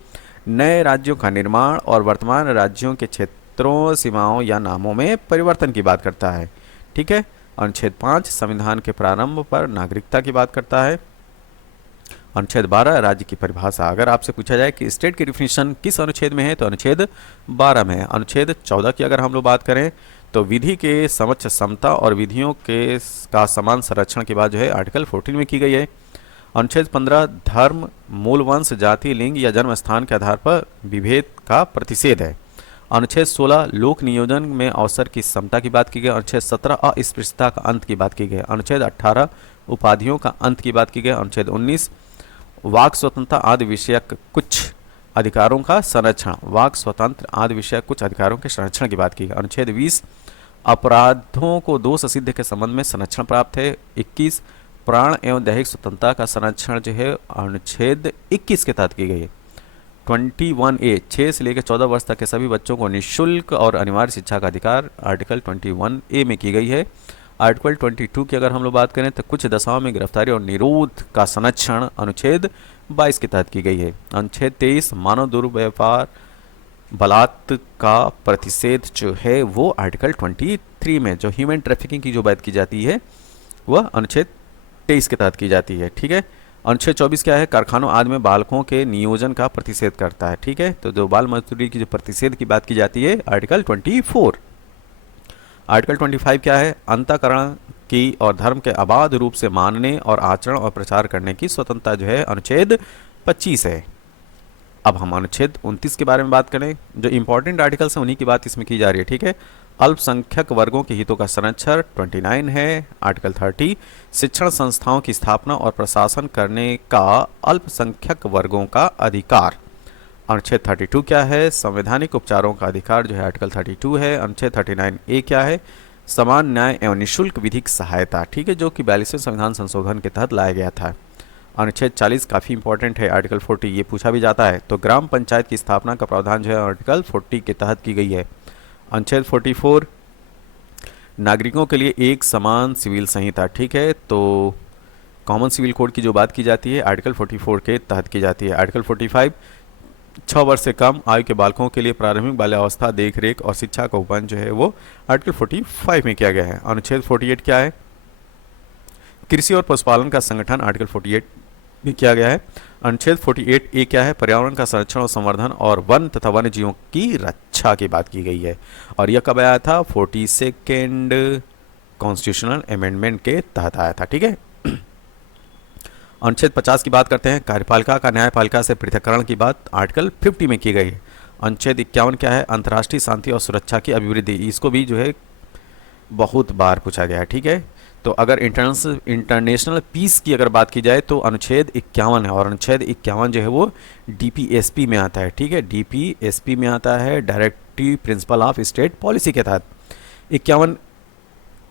नए राज्यों का निर्माण और वर्तमान राज्यों के क्षेत्रों, सीमाओं या नामों में परिवर्तन की बात करता है। ठीक है, अनुच्छेद 5 संविधान के प्रारंभ पर नागरिकता की बात करता है। अनुच्छेद 12 राज्य की परिभाषा। अगर आपसे पूछा जाए कि स्टेट की डिफिनीशन किस अनुच्छेद में है तो अनुच्छेद 12 में है। अनुच्छेद 14 की अगर हम लोग बात करें तो विधि के समक्ष समता और विधियों के का समान संरक्षण की बात जो है आर्टिकल 14 में की गई है। अनुच्छेद 15 धर्म, मूल वंश, जाति, लिंग या जन्म स्थान के आधार पर विभेद का प्रतिषेध है। अनुच्छेद 16 लोक नियोजन में अवसर की समता की बात की गई। अनुच्छेद 17 अस्पृश्यता का अंत की बात की गई। अनुच्छेद 18 उपाधियों का अंत की बात की गई। अनुच्छेद 19 वाक स्वतंत्रता आदि विषयक कुछ अधिकारों का संरक्षण, वाक स्वतंत्र आदि विषय कुछ अधिकारों के संरक्षण की बात की है। अनुच्छेद 20 अपराधों को दोष सिद्ध के संबंध में संरक्षण प्राप्त है। 21 प्राण एवं दैहिक स्वतंत्रता का संरक्षण जो है अनुच्छेद 21 के तहत की गई है। 21A 6 से लेकर 14 वर्ष तक के सभी बच्चों को निःशुल्क और अनिवार्य शिक्षा का अधिकार आर्टिकल 21A में की गई है। आर्टिकल 22 की अगर हम लोग बात करें तो कुछ दशाओं में गिरफ्तारी और निरोध का संरक्षण अनुच्छेद 22 के तहत की गई है। अनुच्छेद 23 मानव दुर्व्यवहार बलात् का प्रतिषेध जो है वो आर्टिकल 23 में, जो ह्यूमन ट्रैफिकिंग की जो बात की जाती है वह अनुच्छेद 23 के तहत की जाती है। ठीक है। अनुच्छेद 24 क्या है? कारखानों आदि में बालकों के नियोजन का प्रतिषेध करता है। ठीक है। तो जो बाल मजदूरी की जो प्रतिषेध की बात की जाती है आर्टिकल 24। आर्टिकल 25 क्या है? अंतःकरण की और धर्म के अबाध रूप से मानने और आचरण और प्रचार करने की स्वतंत्रता जो है अनुच्छेद 25 है। अब हम अनुच्छेद 29 के बारे में बात करें। जो इंपॉर्टेंट आर्टिकल्स हैं उन्हीं की बात इसमें की जा रही है। ठीक है। अल्पसंख्यक वर्गों के हितों का संरक्षण 29 है। आर्टिकल 30 शिक्षण संस्थाओं की स्थापना और प्रशासन करने का अल्पसंख्यक वर्गों का अधिकार। अनुच्छेद 32 क्या है? संवैधानिक उपचारों का अधिकार जो है आर्टिकल 32 है। अनुच्छेद 39A क्या है? समान न्याय एवं निःशुल्क विधिक सहायता। ठीक है, जो कि 42वें संविधान संशोधन के तहत लाया गया था। अनुच्छेद 40 काफ़ी इंपॉर्टेंट है। आर्टिकल 40 ये पूछा भी जाता है। तो ग्राम पंचायत की स्थापना का प्रावधान जो है आर्टिकल 40 के तहत की गई है। अनुच्छेद 44 नागरिकों के लिए एक समान सिविल संहिता। ठीक है, तो कॉमन सिविल कोड की जो बात की जाती है आर्टिकल 44 के तहत की जाती है। आर्टिकल 45 6 वर्ष से कम आयु के बालकों के लिए प्रारंभिक बाल्यावस्था देखरेख और शिक्षा का उपवन जो है वो आर्टिकल 45 में किया गया है। अनुच्छेद 48 क्या है? कृषि और पशुपालन का संगठन आर्टिकल 48 में किया गया है। अनुच्छेद 48A क्या है? पर्यावरण का संरक्षण और संवर्धन और वन तथा वन्य जीवों की रक्षा की बात की गई है। और यह कब आया था? 42nd कॉन्स्टिट्यूशनल अमेंडमेंट के तहत आया था। ठीक है। अनुच्छेद 50 की बात करते हैं। कार्यपालिका का न्यायपालिका से पृथक्करण की बात आर्टिकल 50 में की गई है। अनुच्छेद 51 क्या है? अंतर्राष्ट्रीय शांति और सुरक्षा की अभिवृद्धि। इसको भी जो है बहुत बार पूछा गया है। ठीक है, तो अगर इंटरनेशनल पीस की अगर बात की जाए तो अनुच्छेद 51 है। और अनुच्छेद 51 जो है वो DPSP में आता है। ठीक है, DPSP में आता है, directive principle of state policy के तहत। 51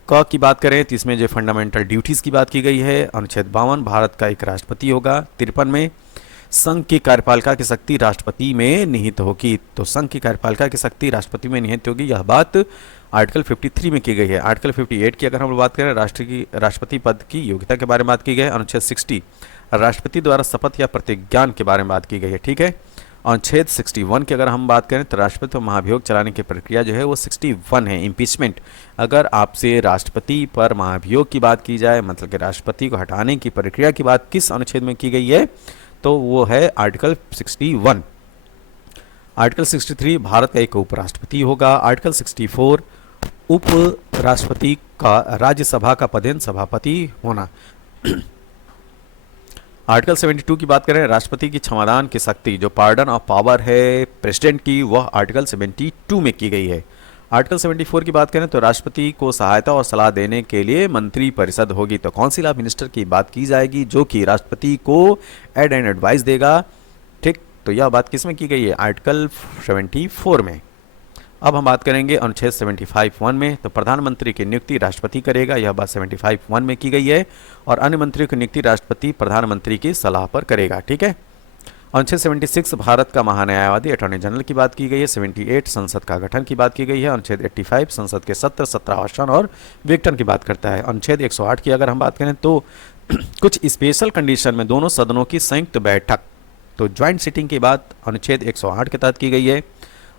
की बात करें तो इसमें जो फंडामेंटल ड्यूटीज़ की बात की गई है। अनुच्छेद 52 भारत का एक राष्ट्रपति होगा। 53 में संघ की कार्यपालिका की शक्ति राष्ट्रपति में निहित होगी। तो संघ की कार्यपालिका की शक्ति राष्ट्रपति में निहित होगी, यह बात आर्टिकल 53 में की गई है। आर्टिकल 58 की अगर हम बात करें राष्ट्रपति पद की योग्यता के बारे में बात की गई है। अनुच्छेद 60 राष्ट्रपति द्वारा शपथ या प्रतिज्ञान के बारे में बात की गई है। ठीक है। अनुच्छेद 61 की अगर हम बात करें तो राष्ट्रपति पर महाभियोग चलाने की प्रक्रिया जो है वो 61 है, इम्पीचमेंट। अगर आपसे राष्ट्रपति पर महाभियोग की बात की जाए, मतलब कि राष्ट्रपति को हटाने की प्रक्रिया की बात किस अनुच्छेद में की गई है, तो वो है आर्टिकल 61। आर्टिकल 63 भारत का एक उपराष्ट्रपति होगा। आर्टिकल 64 उप राष्ट्रपति का राज्यसभा का पदेन सभापति होना। आर्टिकल 72 की बात करें, राष्ट्रपति की क्षमादान की शक्ति जो पार्डन ऑफ पावर है प्रेसिडेंट की, वह आर्टिकल 72 में की गई है। आर्टिकल 74 की बात करें तो राष्ट्रपति को सहायता और सलाह देने के लिए मंत्री परिषद होगी। तो काउंसिल ऑफ मिनिस्टर की बात की जाएगी जो कि राष्ट्रपति को एड एंड एडवाइस देगा। ठीक, तो यह बात किस में की गई है? आर्टिकल 74 में। अब हम बात करेंगे अनुच्छेद 75(1) में। तो प्रधानमंत्री की नियुक्ति राष्ट्रपति करेगा, यह बात 75(1) में की गई है। और अन्य मंत्रियों की नियुक्ति राष्ट्रपति प्रधानमंत्री की सलाह पर करेगा। ठीक है। अनुच्छेद 76 भारत का महान्यायवादी अटॉर्नी जनरल की बात की गई है। 78 संसद का गठन की बात की गई है। अनुच्छेद 85 संसद के सत्र 17 आसन और विघटन की बात करता है। अनुच्छेद 108 की अगर हम बात करें तो कुछ स्पेशल कंडीशन में दोनों सदनों की संयुक्त बैठक, तो ज्वाइंट सिटिंग की बात अनुच्छेद 108 के तहत की गई है।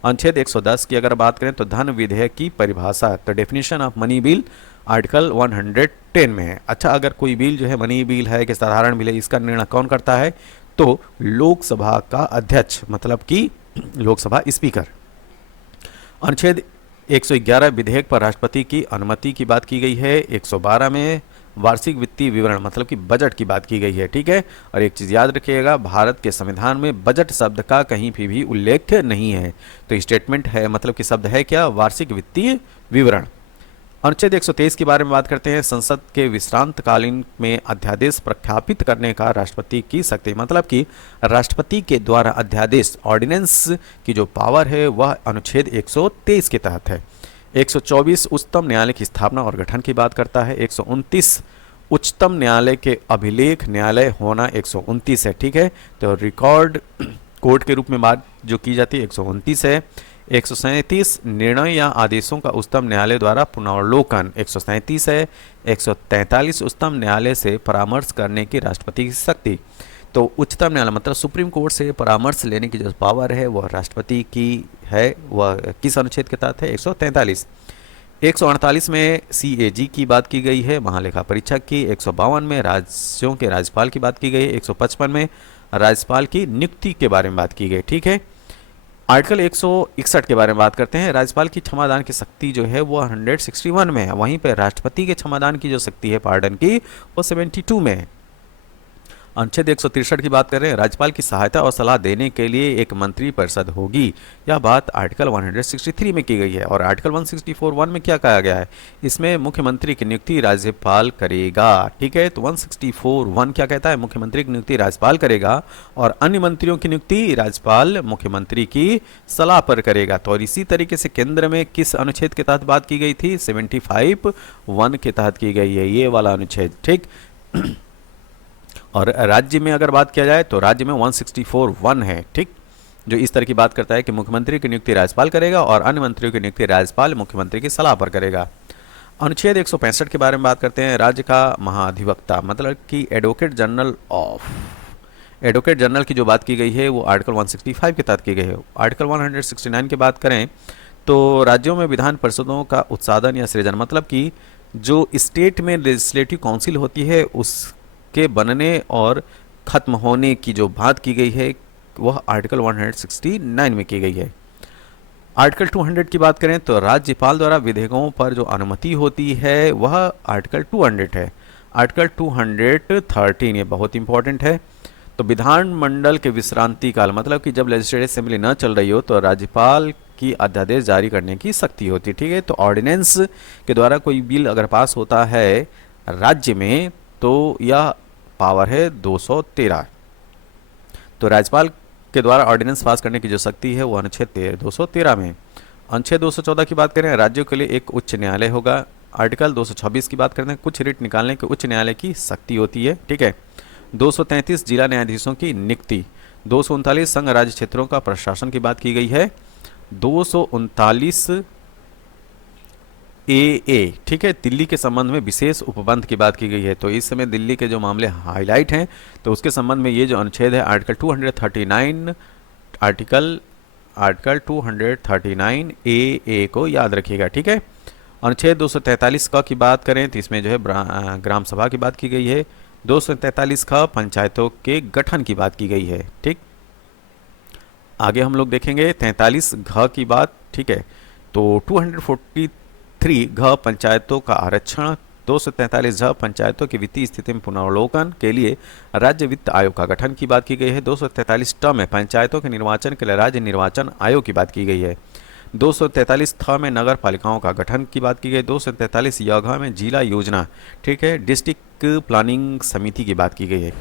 अनुच्छेद 110 की अगर बात करें तो धन विधेयक की परिभाषा, तो definition of money bill article 110 में है। अच्छा, अगर कोई बिल जो है मनी बिल है कि साधारण बिल है, इसका निर्णय कौन करता है? तो लोकसभा का अध्यक्ष, मतलब कि लोकसभा स्पीकर। अनुच्छेद 111 विधेयक पर राष्ट्रपति की अनुमति की बात की गई है। 112 में वार्षिक वित्तीय विवरण, मतलब कि बजट की बात की गई है। ठीक है। और एक चीज़ याद रखिएगा, भारत के संविधान में बजट शब्द का कहीं भी उल्लेख नहीं है। तो स्टेटमेंट है, मतलब कि शब्द है क्या? वार्षिक वित्तीय विवरण। अनुच्छेद 123 के बारे में बात करते हैं। संसद के विश्रांत कालीन में अध्यादेश प्रख्यापित करने का राष्ट्रपति की शक्ति, मतलब कि राष्ट्रपति के द्वारा अध्यादेश ऑर्डिनेंस की जो पावर है वह अनुच्छेद 123 के तहत है। 124 उच्चतम न्यायालय की स्थापना और गठन की बात करता है। 129 उच्चतम न्यायालय के अभिलेख न्यायालय होना 129 है, ठीक है। तो रिकॉर्ड कोर्ट के रूप में बात जो की जाती है 129 है। 137 निर्णय या आदेशों का उच्चतम न्यायालय द्वारा पुनर्वलोकन 137 है। 143 उच्चतम न्यायालय से परामर्श करने की राष्ट्रपति की शक्ति। तो उच्चतम न्यायालय मतलब सुप्रीम कोर्ट से परामर्श लेने की जो पावर है वह राष्ट्रपति की है, वह किस अनुच्छेद के तहत है? 143। 148 में CAG की बात की गई है, महालेखा परीक्षक की। 152 में राज्यों के राज्यपाल की बात की गई है। 155 में राज्यपाल की नियुक्ति के बारे में बात की गई, ठीक है। आर्टिकल 161 के बारे में बात करते हैं। राज्यपाल की क्षमादान की शक्ति जो है वो 161 में है, वहीं पर राष्ट्रपति के क्षमादान की जो शक्ति है पार्डन की वो 72 में है। अनुच्छेद 163 की बात कर रहे हैं। राज्यपाल की सहायता और सलाह देने के लिए एक मंत्री परिषद होगी, यह बात आर्टिकल 163 में की गई है। और आर्टिकल 164(1) में क्या कहा गया है? इसमें मुख्यमंत्री की नियुक्ति राज्यपाल करेगा, ठीक है। तो 164(1) क्या कहता है? मुख्यमंत्री की नियुक्ति राज्यपाल करेगा और अन्य मंत्रियों की नियुक्ति राज्यपाल मुख्यमंत्री की सलाह पर करेगा। तो और इसी तरीके से केंद्र में किस अनुच्छेद के तहत बात की गई थी? 75(1) के तहत की गई है ये वाला अनुच्छेद, ठीक। और राज्य में अगर बात किया जाए तो राज्य में 164(1) है, ठीक, जो इस तरह की बात करता है कि मुख्यमंत्री की नियुक्ति राज्यपाल करेगा और अन्य मंत्रियों की नियुक्ति राज्यपाल मुख्यमंत्री की सलाह पर करेगा। अनुच्छेद 165 के बारे में बात करते हैं। राज्य का महाधिवक्ता मतलब कि एडवोकेट जनरल की जो बात की गई है वो आर्टिकल 165 के तहत की गई है। आर्टिकल 169 की बात करें तो राज्यों में विधान परिषदों का उत्साधन या सृजन, मतलब कि जो स्टेट में लेजिस्लेटिव काउंसिल होती है उस के बनने और ख़त्म होने की जो बात की गई है वह आर्टिकल 169 में की गई है। आर्टिकल 200 की बात करें तो राज्यपाल द्वारा विधेयकों पर जो अनुमति होती है वह आर्टिकल 200 है। आर्टिकल 213 ये बहुत इंपॉर्टेंट है। तो विधानमंडल के विश्रांति काल, मतलब कि जब लेजिस्लेटिव असेंबली न चल रही हो तो राज्यपाल की अध्यादेश जारी करने की शक्ति होती है, ठीक है। तो ऑर्डिनेंस के द्वारा कोई बिल अगर पास होता है राज्य में तो यह पावर है 213। तो राज्यपाल के द्वारा ऑर्डिनेंस पास करने की जो शक्ति है वो अनुच्छेद 213 में। अनुच्छेद 214 की बात करें, राज्यों के लिए एक उच्च न्यायालय होगा। आर्टिकल 226 की बात करते हैं, कुछ रिट निकालने के उच्च न्यायालय की शक्ति होती है, ठीक है। 233 जिला न्यायाधीशों की नियुक्ति। 239 संघ राज्य क्षेत्रों का प्रशासन की बात की गई है। 239 AA, ठीक है, दिल्ली के संबंध में विशेष उपबंध की बात की गई है। तो इस समय दिल्ली के जो मामले हाईलाइट हैं तो उसके संबंध में ये जो अनुच्छेद है आर्टिकल 239 आर्टिकल 239 AA को याद रखिएगा, ठीक है। अनुच्छेद 243 क की बात करें तो इसमें जो है ग्राम सभा की बात की गई है। 243 ख पंचायतों के गठन की बात की गई है, ठीक। आगे हम लोग देखेंगे 43 घ की बात, ठीक है। तो 243 घ पंचायतों का आरक्षण। 243 झ पंचायतों की वित्तीय स्थिति में पुनर्वलोकन के लिए राज्य वित्त आयोग का गठन की बात की गई है। 243 ट में पंचायतों के निर्वाचन के लिए राज्य निर्वाचन आयोग की बात की गई है। 243 थ में नगर पालिकाओं का गठन की बात की गई। 243 य घ में जिला योजना, ठीक है, डिस्ट्रिक्ट प्लानिंग समिति की बात की गई है।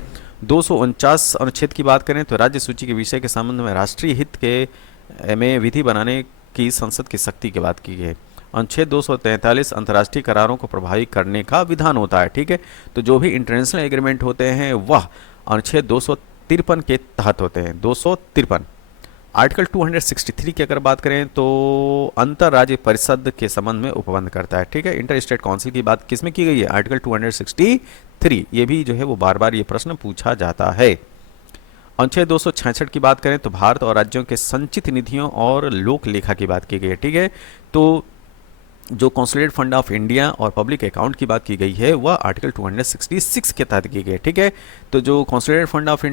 249 अनुच्छेद की बात करें तो राज्य सूची के विषय के संबंध में राष्ट्रीय हित के में विधि बनाने की संसद की शक्ति की बात की गई है। अनुच्छेद 243 अंतर्राष्ट्रीय करारों को प्रभावी करने का विधान होता है, ठीक है। तो जो भी इंटरनेशनल एग्रीमेंट होते हैं वह अनुच्छेद 253 के तहत होते हैं। 253 आर्टिकल 263 की अगर बात करें तो अंतर राज्य परिषद के संबंध में उपबंध करता है, ठीक है। इंटर स्टेट काउंसिल की बात किसमें की गई है? आर्टिकल 263। ये भी जो है वो बार बार ये प्रश्न पूछा जाता है। अनुच्छेद 266 की बात करें तो भारत और राज्यों के संचित निधियों और लोक लेखा की बात की गई है, ठीक है। तो जो कंसोलिडेटेड फंड ऑफ इंडिया और पब्लिक अकाउंट की बात की गई है वह आर्टिकल 266 के तहत की गई है, ठीक है। तो जो कंसोलिडेटेड फंड ऑफ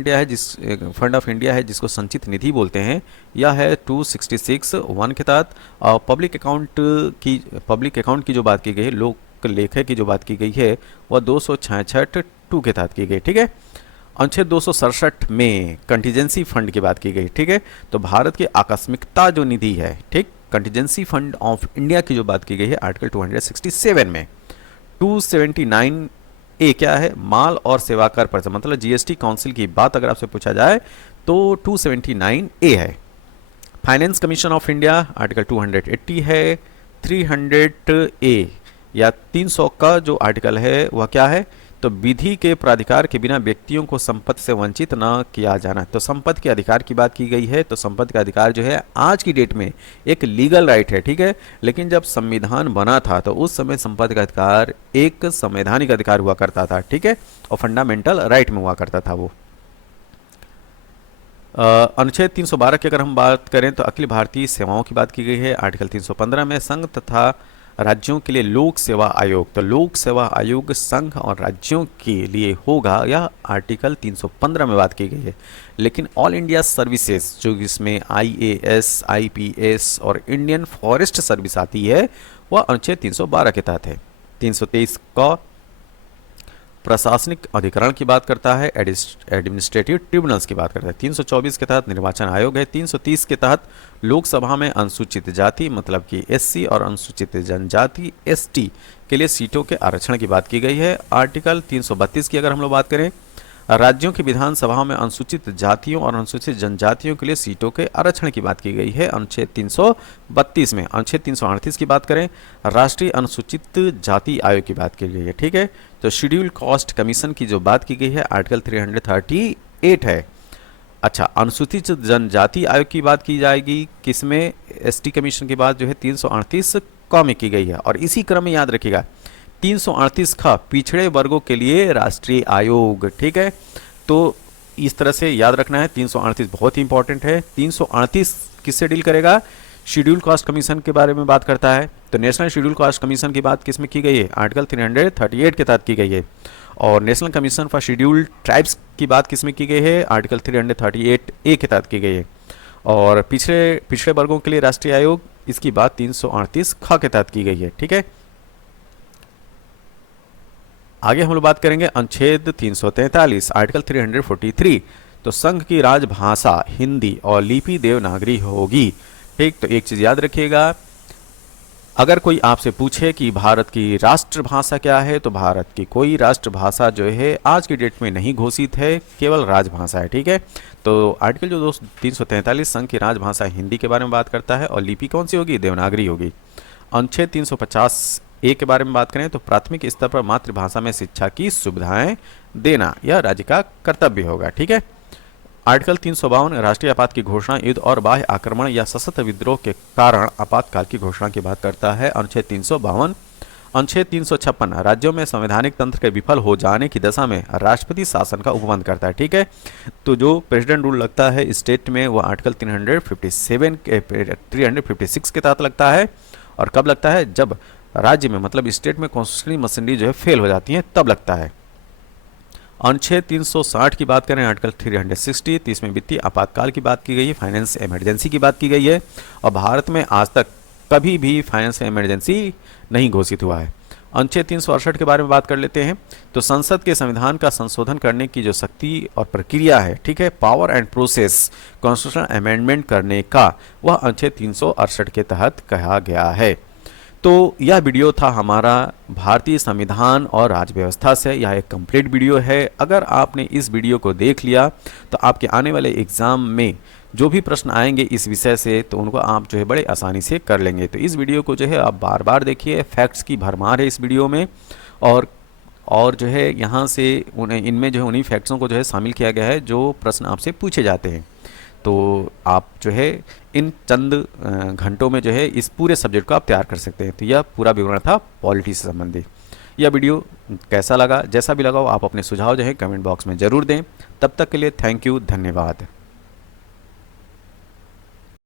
इंडिया है जिसको संचित निधि बोलते हैं, यह है 266(1) के तहत। और पब्लिक अकाउंट की जो बात की गई है, लोक लेखा की जो बात की गई है वह 266(2) के तहत की गई, ठीक है। अनुच्छेद 267 में कंटीजेंसी फंड की बात की गई, ठीक है। तो भारत की आकस्मिकता जो निधि है, ठीक, कंटिजेंसी फंड ऑफ इंडिया की जो बात की गई है आर्टिकल 267 में। 279 ए क्या है, माल और सेवा कर परिषद मतलब जीएसटी काउंसिल की बात अगर आपसे पूछा जाए तो 279 ए है। Finance commission of India article 280 है। 300 ए या 300 का जो आर्टिकल है वह क्या है, तो विधि के प्राधिकार के बिना व्यक्तियों को संपत्ति से वंचित न किया जाना। तो संपत्ति के अधिकार की बात की गई है। तो संपत्ति का अधिकार जो है आज की डेट में एक लीगल राइट है, ठीक है, लेकिन जब संविधान बना था तो उस समय संपत्ति का अधिकार एक संवैधानिक अधिकार हुआ करता था, ठीक है, और फंडामेंटल राइट में हुआ करता था वो। अनुच्छेद 312 की अगर हम बात करें तो अखिल भारतीय सेवाओं की बात की गई है। आर्टिकल 315 में संघ तथा राज्यों के लिए लोक सेवा आयोग, तो लोक सेवा आयोग संघ और राज्यों के लिए होगा, यह आर्टिकल 315 में बात की गई है। लेकिन ऑल इंडिया सर्विसेज जो इसमें आईएएस, आईपीएस और इंडियन फॉरेस्ट सर्विस आती है वह अनुच्छेद 312 के तहत है। 323 का प्रशासनिक अधिकरण की बात करता है, एडमिनिस्ट्रेटिव ट्रिब्यूनल्स की बात करता है। 324 के तहत निर्वाचन आयोग है। 330 के तहत लोकसभा में अनुसूचित जाति मतलब कि एससी और अनुसूचित जनजाति एसटी के लिए सीटों के आरक्षण की बात की गई है। आर्टिकल 332 की अगर हम लोग बात करें, राज्यों की विधानसभा में अनुसूचित जातियों और अनुसूचित जनजातियों के लिए सीटों के आरक्षण की बात की गई है अनुच्छेद 332 में। अनुच्छेद 338 की बात करें, राष्ट्रीय अनुसूचित जाति आयोग की बात की गई है, ठीक है। तो शेड्यूल कास्ट कमीशन की जो बात की गई है आर्टिकल 338 है। अच्छा, अनुसूचित जनजाति आयोग की बात की जाएगी किसमें, एसटी कमीशन की बात जो है 338 क में की गई है। और इसी क्रम में याद रखिएगा 338 ख पिछड़े वर्गों के लिए राष्ट्रीय आयोग, ठीक है। तो इस तरह से याद रखना है, 338 बहुत ही इंपॉर्टेंट है। 338 किससे डील करेगा, शेड्यूल कास्ट कमीशन के बारे में बात करता है। तो नेशनल शेड्यूल कास्ट कमीशन की बात किसमें की गई है, आर्टिकल 338 के तहत की गई है। और national commission for scheduled tribes की बात किसमें की गई है, आर्टिकल 338 ए के तहत की गई है। और पिछड़े वर्गों के लिए राष्ट्रीय आयोग, इसकी बात 338 ख के तहत की गई है, ठीक है। आगे हम लोग बात करेंगे अनुच्छेद 343 आर्टिकल 343। तो संघ की राजभाषा हिंदी और लिपि देवनागरी होगी, ठीक। तो एक चीज याद रखिएगा, अगर कोई आपसे पूछे कि भारत की राष्ट्रभाषा क्या है, तो भारत की कोई राष्ट्रभाषा जो है आज की डेट में नहीं घोषित है, केवल राजभाषा है, ठीक है। तो आर्टिकल जो 343 संघ की राजभाषा हिंदी के बारे में बात करता है और लिपि कौन सी होगी, देवनागरी होगी। अनुच्छेद 350 ए के बारे में बात करें तो प्राथमिक स्तर पर मातृभाषा में शिक्षा की सुविधाएं देना यह राज्य का कर्तव्य होगा, ठीक है। आर्टिकल 352 राष्ट्रीय आपात की घोषणा युद्ध और बाह्य आक्रमण या सशस्त्र विद्रोह के कारण आपातकाल की घोषणा की बात करता है, अनुच्छेद 352। अनुच्छेद 356 राज्यों में संवैधानिक तंत्र के विफल हो जाने की दशा में राष्ट्रपति शासन का उपबंध करता है, ठीक है। तो जो प्रेसिडेंट रूल लगता है स्टेट में वो आर्टिकल 356 के तहत लगता है। और कब लगता है, जब राज्य में मतलब स्टेट में कॉन्स्टिट्यूशनल मशीनरी जो है फेल हो जाती है तब लगता है। अनुच्छेद 360 की बात करें आर्टिकल 360, तो इसमें वित्तीय आपातकाल की बात की गई है, फाइनेंस इमरजेंसी की बात की गई है। और भारत में आज तक कभी भी फाइनेंस इमरजेंसी नहीं घोषित हुआ है। अनुच्छेद 368 के बारे में बात कर लेते हैं। तो संसद के संविधान का संशोधन करने की जो शक्ति और प्रक्रिया है, ठीक है, power and process constitutional amendment करने का, वह अनुच्छेद 368 के तहत कहा गया है। तो यह वीडियो था हमारा भारतीय संविधान और राज्य व्यवस्था से। यह एक कंप्लीट वीडियो है। अगर आपने इस वीडियो को देख लिया तो आपके आने वाले एग्ज़ाम में जो भी प्रश्न आएंगे इस विषय से तो उनको आप जो है बड़े आसानी से कर लेंगे। तो इस वीडियो को जो है आप बार बार देखिए, फैक्ट्स की भरमार है इस वीडियो में। और जो है यहाँ से इनमें जो है उन्हीं फैक्ट्सों को जो है शामिल किया गया है जो प्रश्न आपसे पूछे जाते हैं। तो आप जो है इन चंद घंटों में जो है इस पूरे सब्जेक्ट को आप तैयार कर सकते हैं। तो यह पूरा विवरण था पॉलिटी से संबंधित। यह वीडियो कैसा लगा, जैसा भी लगा हो आप अपने सुझाव जो है कमेंट बॉक्स में ज़रूर दें। तब तक के लिए थैंक यू, धन्यवाद।